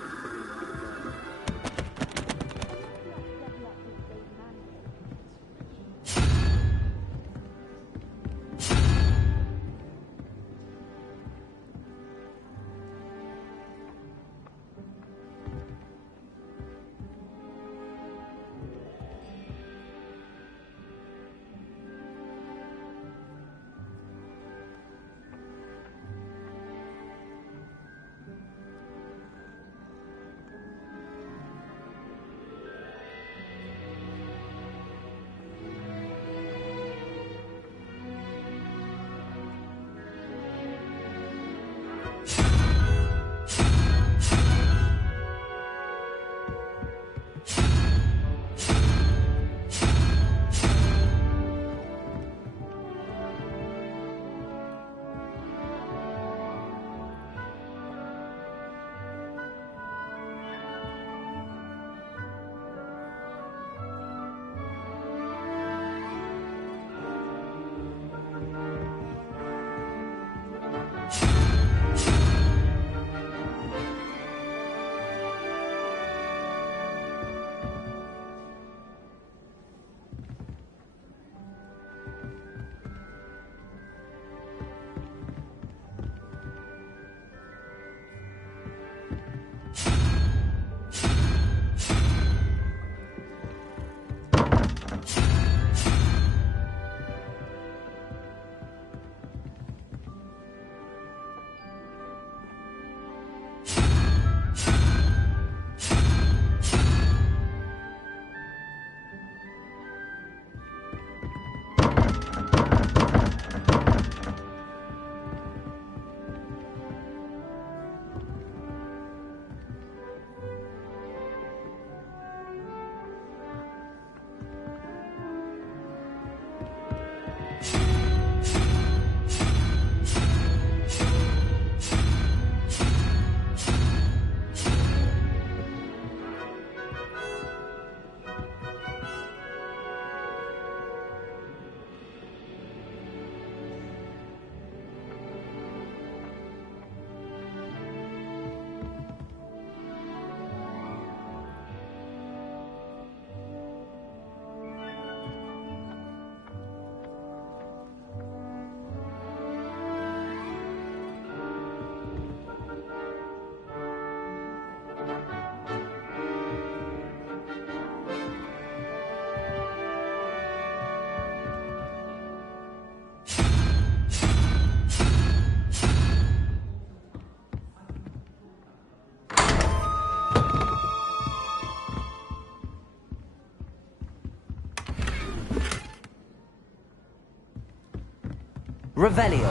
Revelio.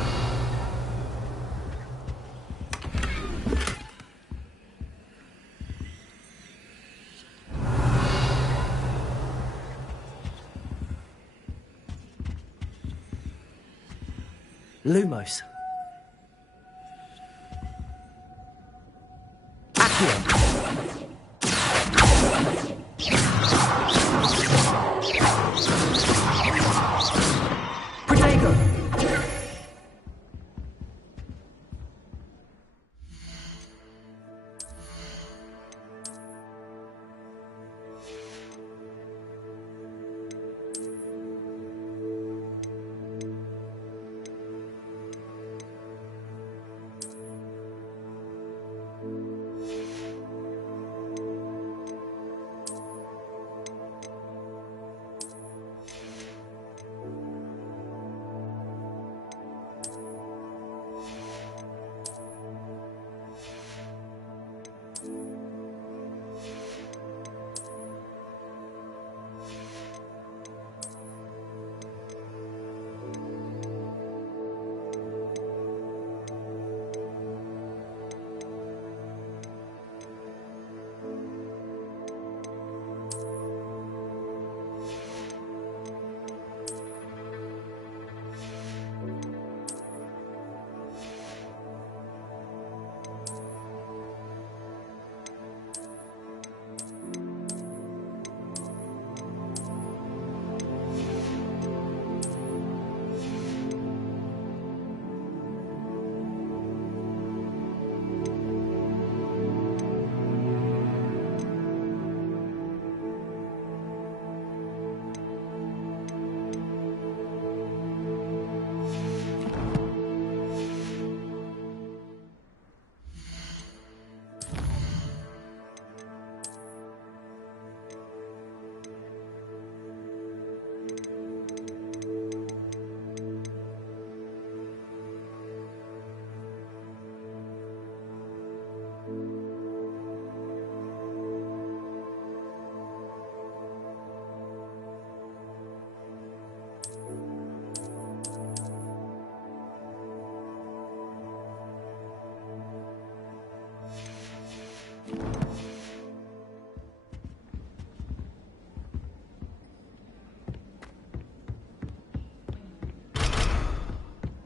Lumos. Accio. Protego.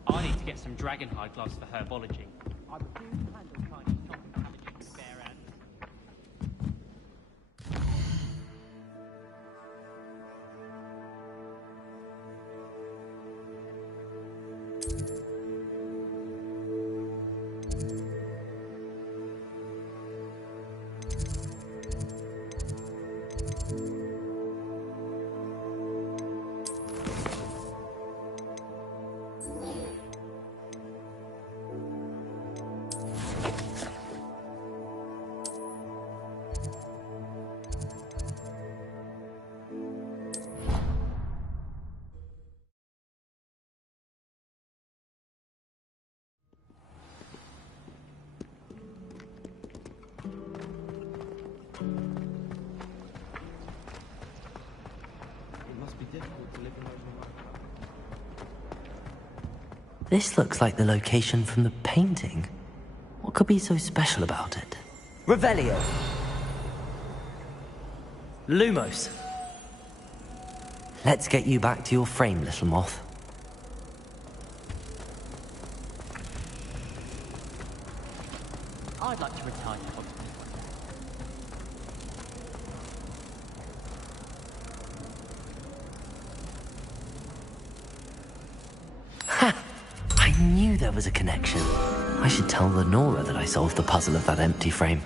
I need to get some dragonhide gloves for herbology. I refuse to handle Chinese chocolate cabbages with bare hands. This looks like the location from the painting. What could be so special about it? Revelio. Lumos. Let's get you back to your frame, little moth. I'd like to retire to Hogsmeade. I knew there was a connection. I should tell Lenora that I solved the puzzle of that empty frame.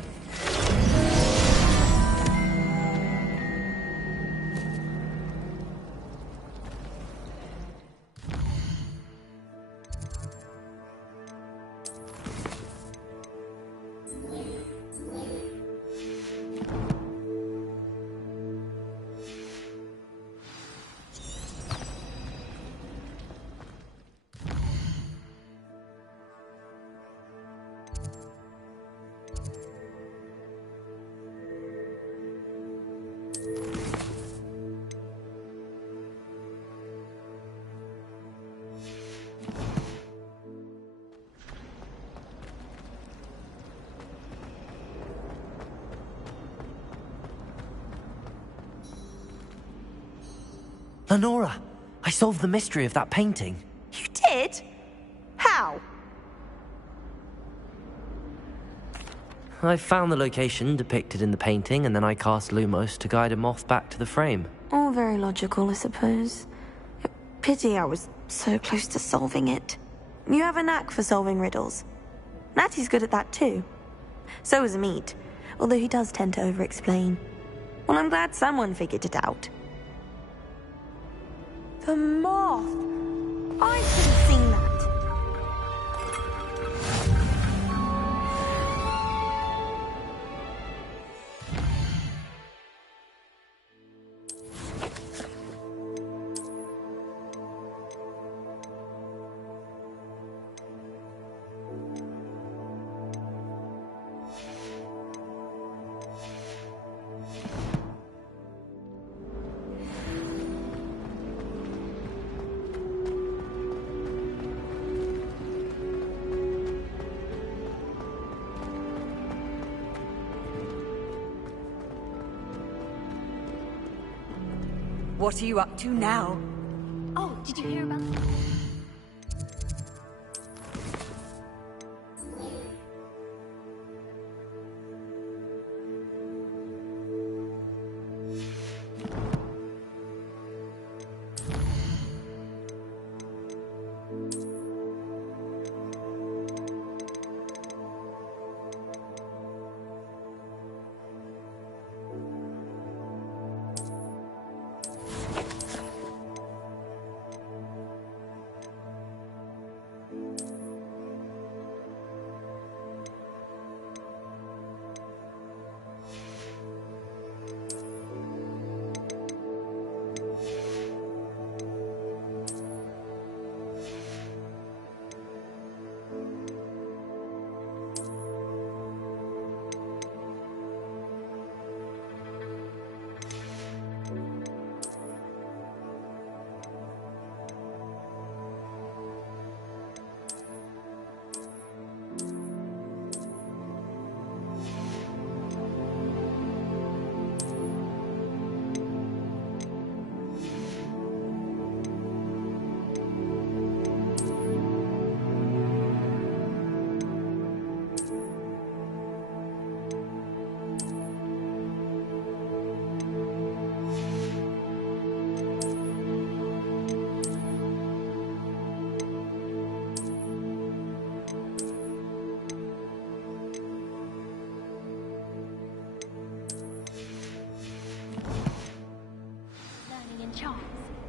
Lenora, I solved the mystery of that painting. You did? How? I found the location depicted in the painting, and then I cast Lumos to guide a moth back to the frame. All very logical, I suppose. Pity I was so close to solving it. You have a knack for solving riddles. Natty's good at that too. So is Meat, although he does tend to over-explain. Well, I'm glad someone figured it out. The moth! I should have seen that. What are you up to now? Oh, did you hear about that?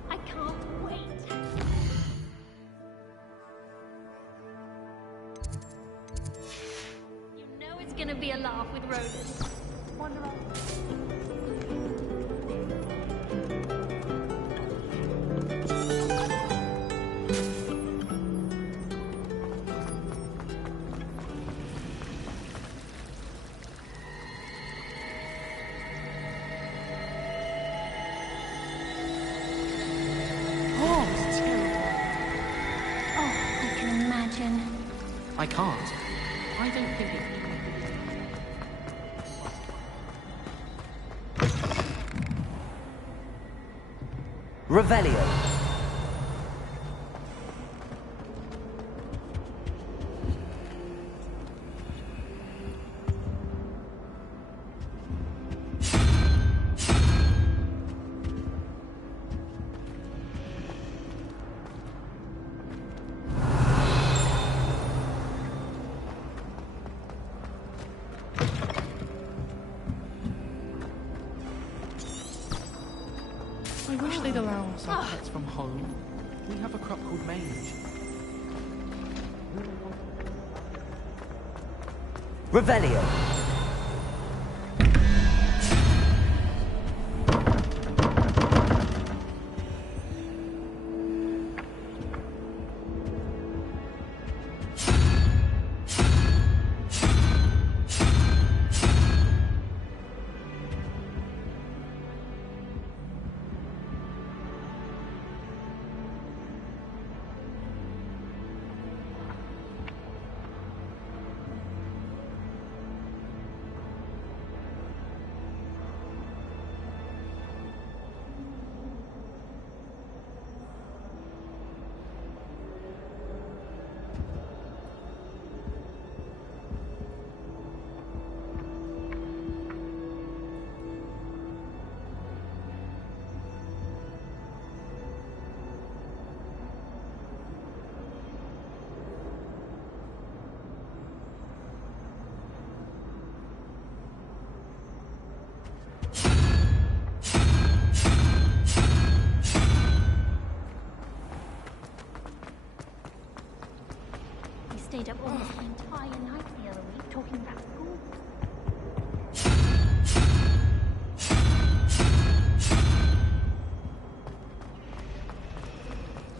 I can't wait. You know it's gonna be a laugh with rodents. I can't. I don't think it... Revelio. I wish they'd allow us our pets from home. We have a crop called Mange. Revelio.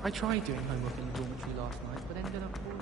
I tried doing homework in the dormitory last night, but ended up bored.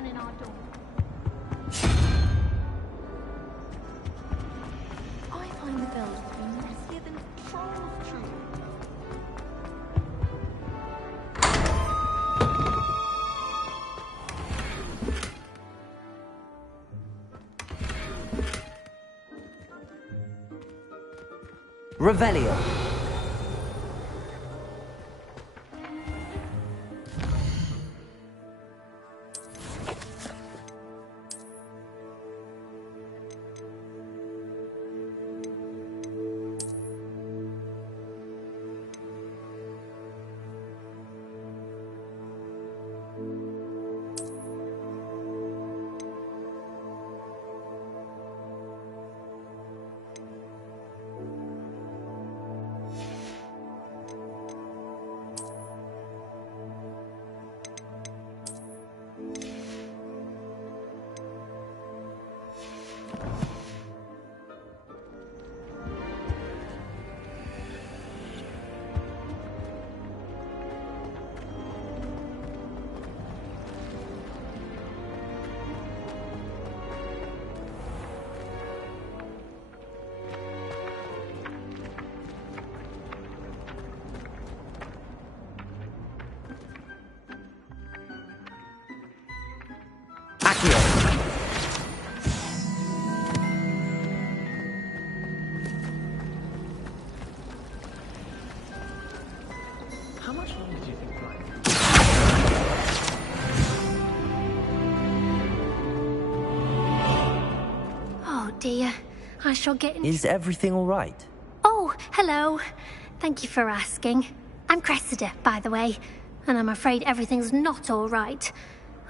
In our door. I find the build to be messier than Charles True. Revelio. How much longer do you think flying? Oh dear, I shall get in. Is everything all right? Oh, hello. Thank you for asking. I'm Cressida, by the way, and I'm afraid everything's not all right.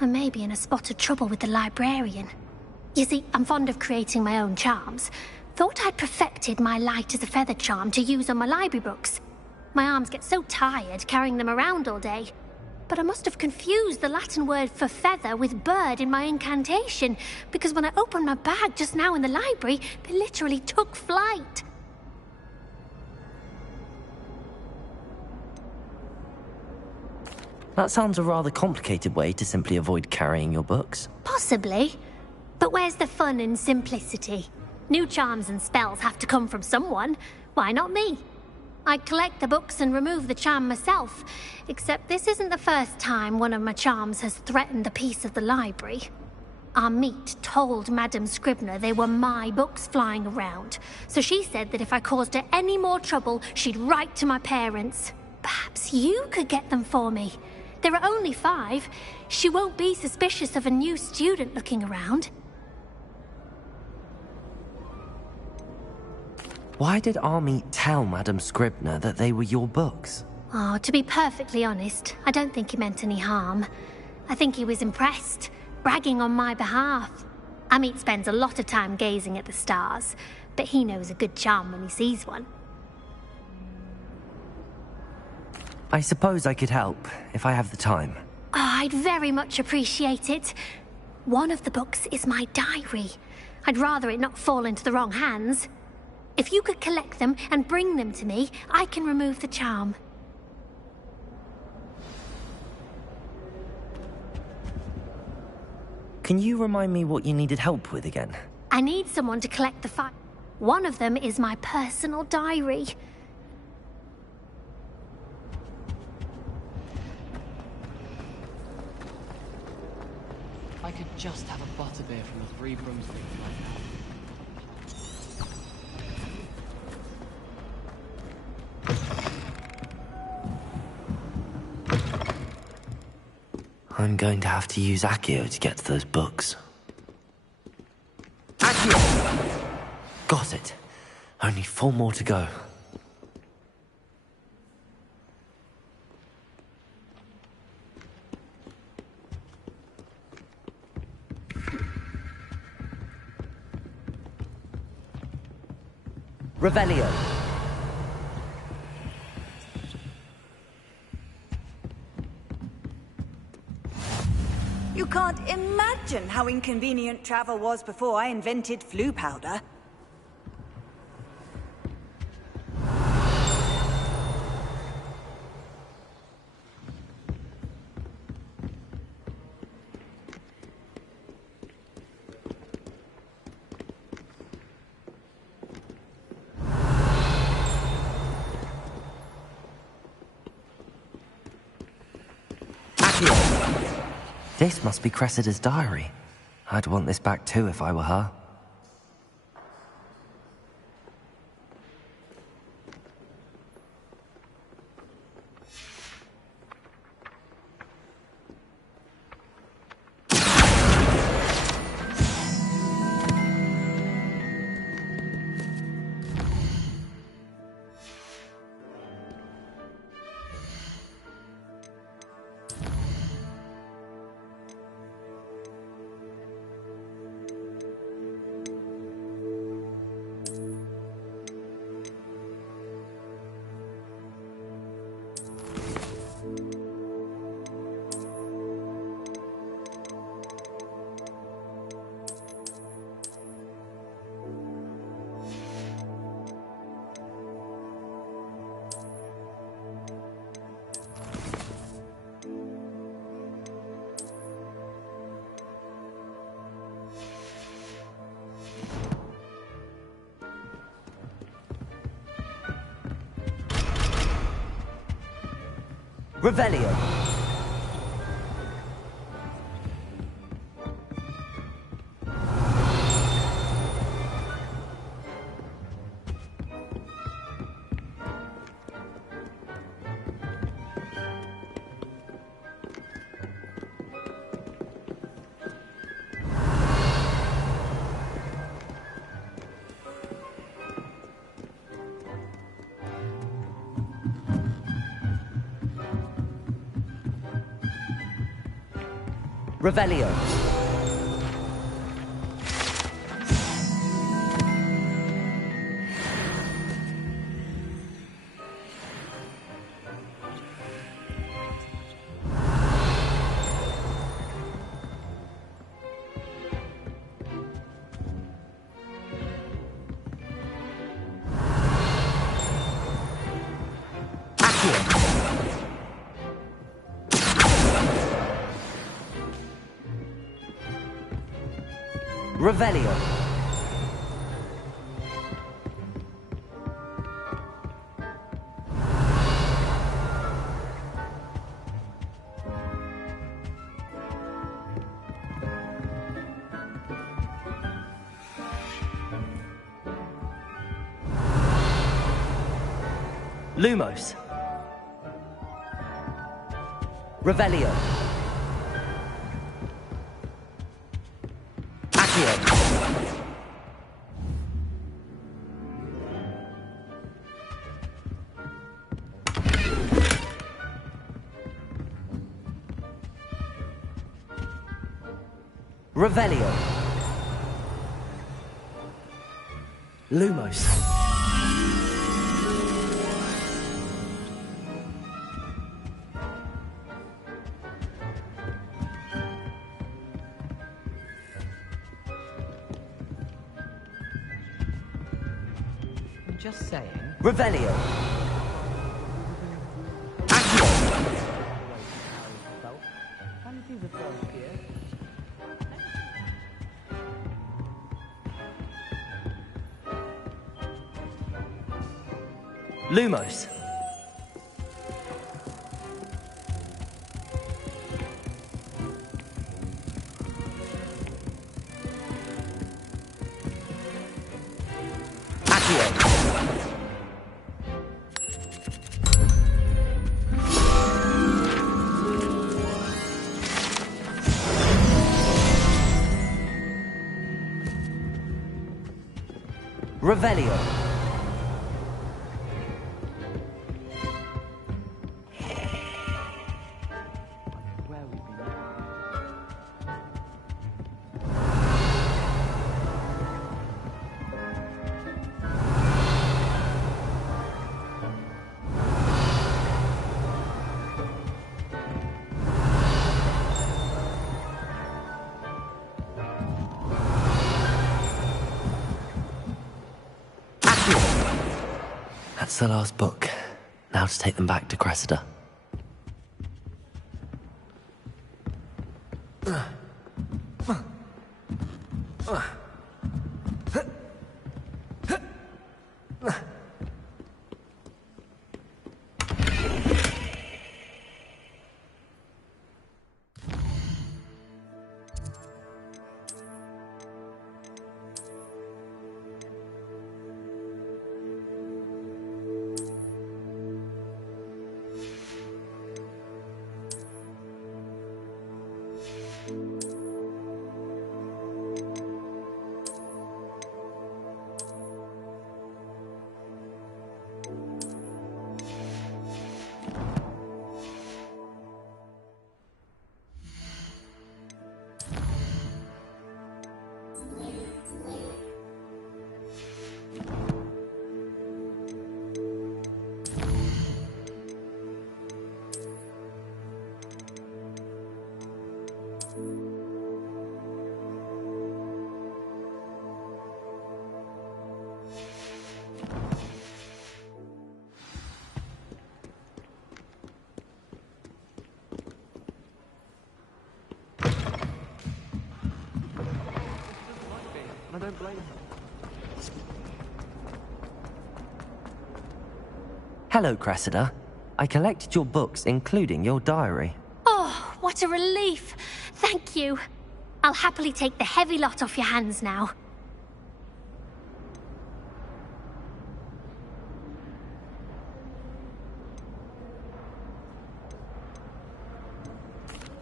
I may be in a spot of trouble with the librarian. You see, I'm fond of creating my own charms. Thought I'd perfected my light as a feather charm to use on my library books. My arms get so tired carrying them around all day. But I must have confused the Latin word for feather with bird in my incantation, because when I opened my bag just now in the library, they literally took flight. That sounds a rather complicated way to simply avoid carrying your books. Possibly. But where's the fun in simplicity? New charms and spells have to come from someone. Why not me? I collect the books and remove the charm myself, except this isn't the first time one of my charms has threatened the peace of the library. Our meet told Madame Scribner they were my books flying around, so she said that if I caused her any more trouble, she'd write to my parents. Perhaps you could get them for me. There are only 5. She won't be suspicious of a new student looking around. Why did Army tell Madame Scribner that they were your books? Oh, to be perfectly honest, I don't think he meant any harm. I think he was impressed, bragging on my behalf. Amit spends a lot of time gazing at the stars, but he knows a good charm when he sees one. I suppose I could help, if I have the time. Oh, I'd very much appreciate it. One of the books is my diary. I'd rather it not fall into the wrong hands. If you could collect them and bring them to me, I can remove the charm. Can you remind me what you needed help with again? I need someone to collect the files. One of them is my personal diary. I could just have a butterbeer from the Three Broomsticks right now. I'm going to have to use Accio to get to those books. Accio! Got it. Only 4 more to go. Revelio. You can't imagine how inconvenient travel was before I invented flu powder. This must be Cressida's diary. I'd want this back too if I were her. Revelio. Revelio. Revelio. Lumos. Revelio. Revelio. Lumos. Just saying. Revelio. Lumos. Revelio. That's the last book. Now to take them back to Cressida. I don't blame her. Hello, Cressida. I collected your books, including your diary. Oh, what a relief. Thank you. I'll happily take the heavy lot off your hands now.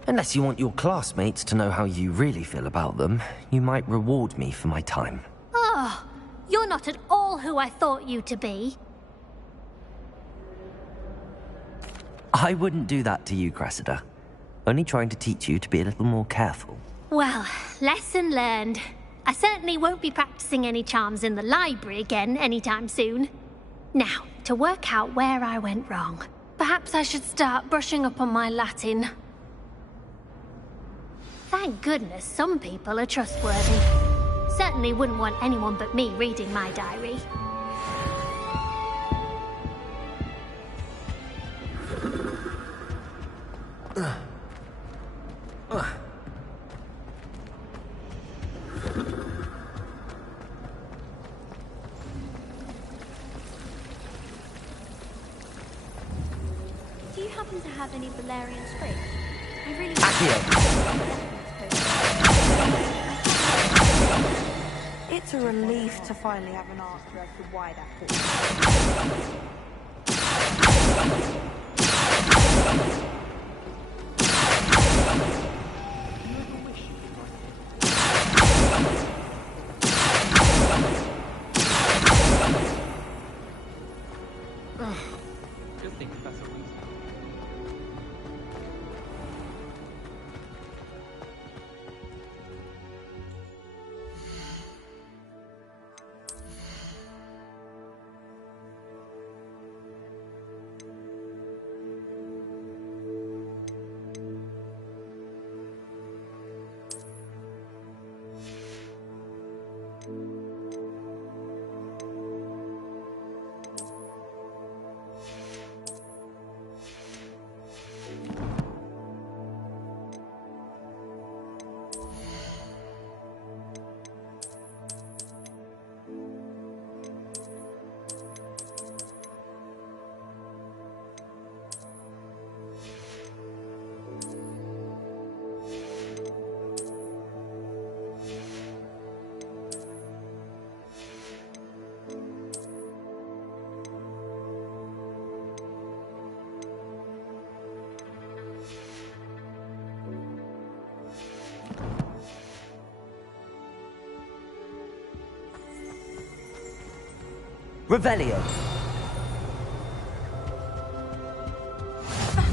Unless you want your classmates to know how you really feel about them, you might reward me for my time. Oh, you're not at all who I thought you to be. I wouldn't do that to you, Cressida. Only trying to teach you to be a little more careful. Well, lesson learned. I certainly won't be practicing any charms in the library again anytime soon. Now, to work out where I went wrong. Perhaps I should start brushing up on my Latin. Thank goodness some people are trustworthy. Certainly wouldn't want anyone but me reading my diary. Do you happen to have any Valerian sprigs? I really It's a relief to finally have an answer as to why that Good thing Professor Reese. Revelio.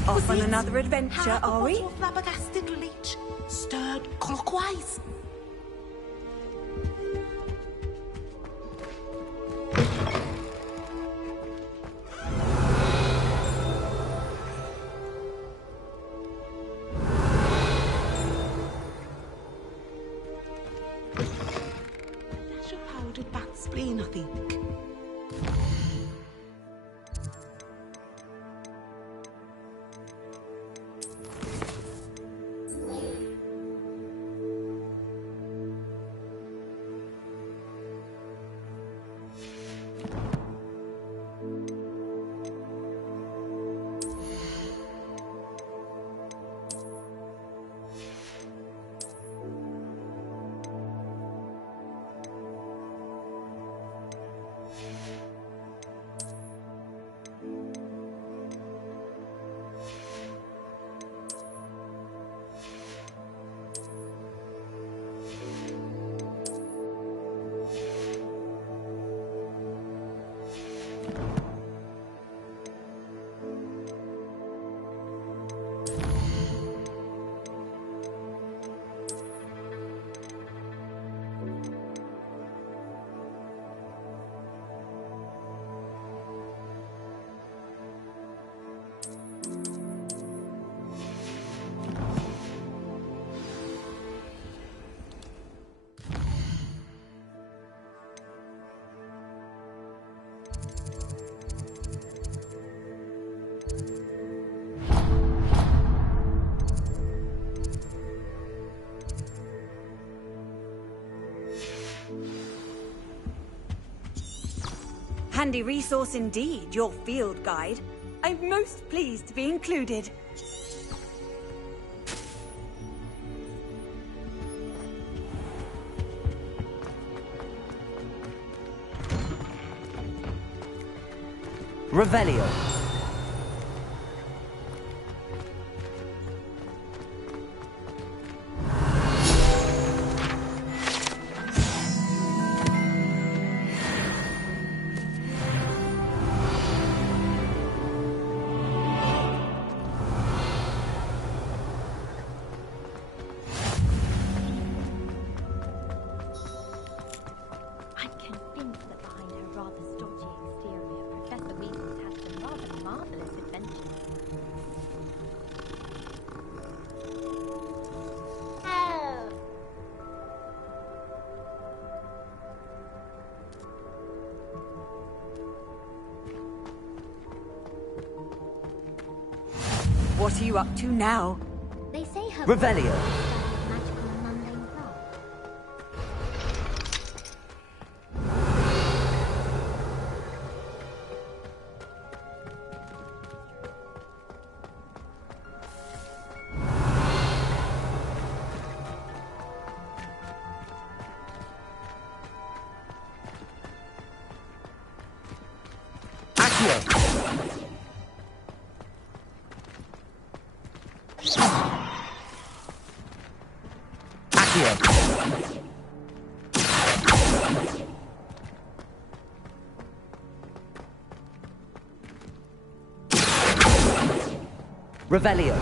Off on another adventure, are we? Flabbergasted leech, stirred clockwise. Dash of powdered bat spleen, I think. Handy resource indeed, your field guide. I'm most pleased to be included. Revelio. I'm convinced that behind her rather stodgy exterior, Professor Weasel's had some rather marvellous adventures. Oh! What are you up to now? They say her Revelio. magical and mundane craft. Revelio.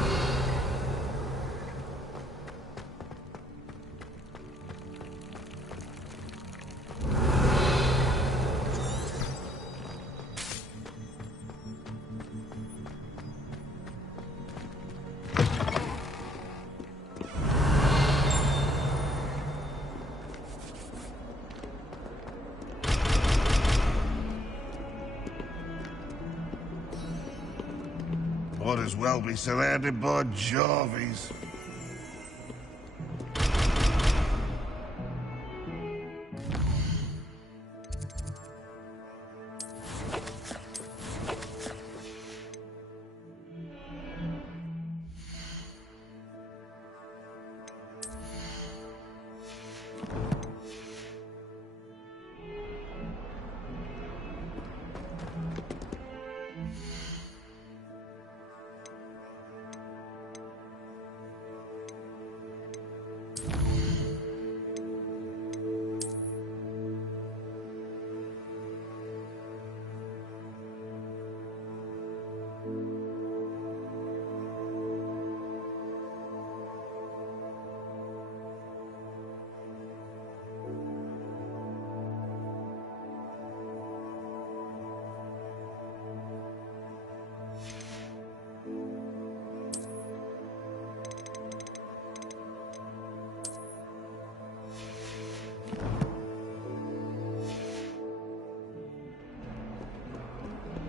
Might as well be surrounded by Jarvies.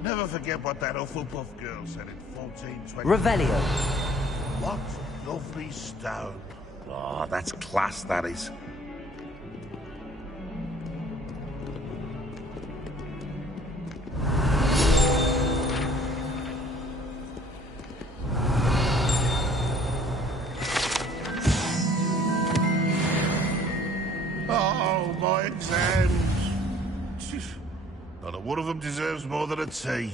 Never forget what that Hufflepuff girl said in 1420. Revelio. What lovely stone. Oh, that's class, that is. Oh, my exams. Not a one of them deserves more than a tea.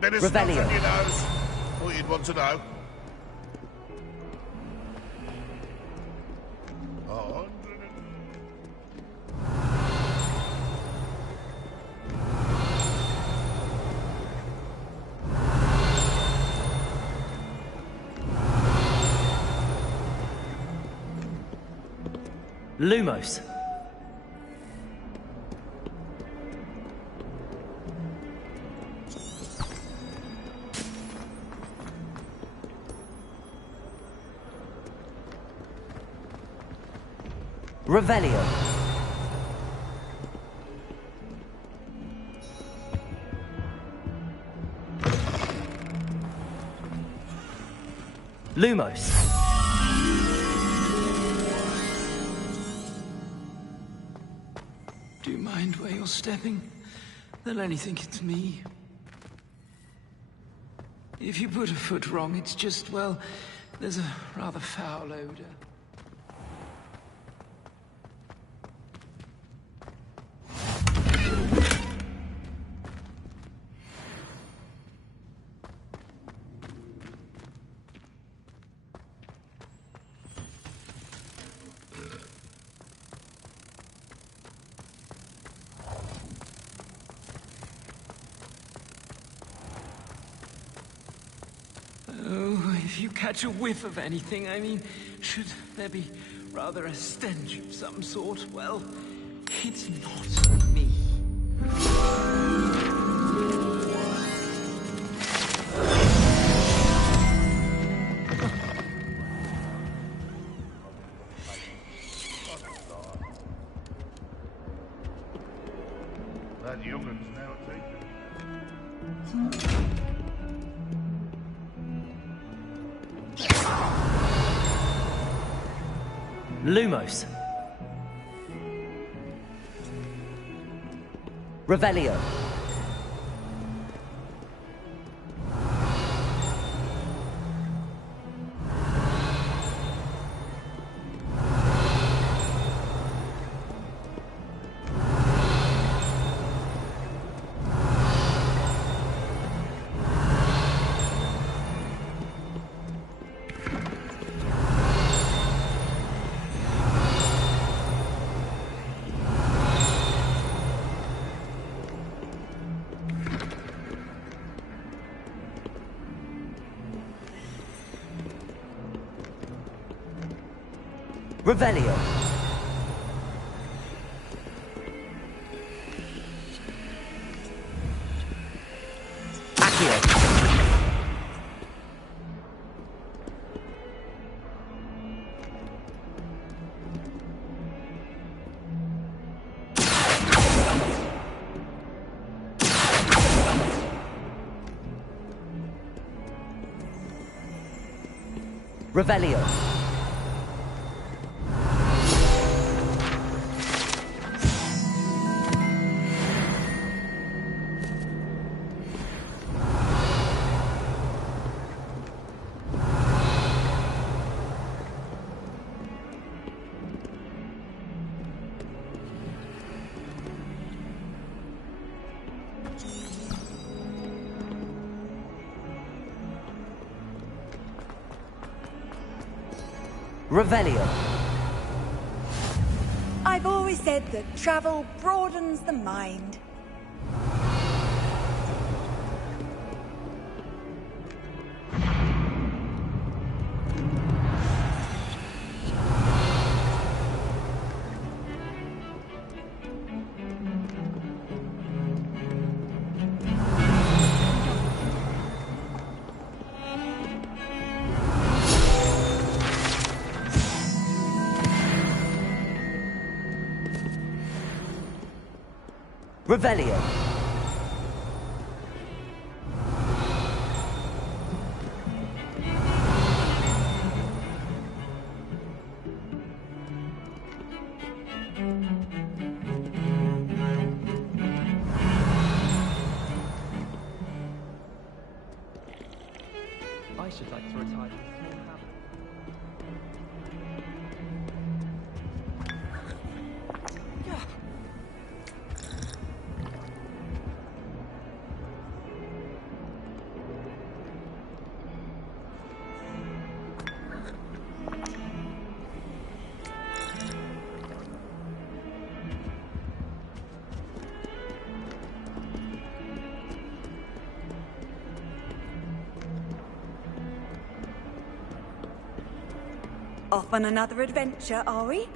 Bit of stuff on your nose. Thought you'd want to know. Lumos. Revelio. Lumos. Do you mind where you're stepping? They'll only think it's me. If you put a foot wrong, it's just, well, there's a rather foul odor. Oh, if you catch a whiff of anything, I mean, should there be rather a stench of some sort? Well, it's not me. That youngun's now taken. Lumos. Revelio. Revelio. Revelio. Revelio. I've always said that travel broadens the mind. Revelio. I should like to retire to a small house. Off on another adventure, are we?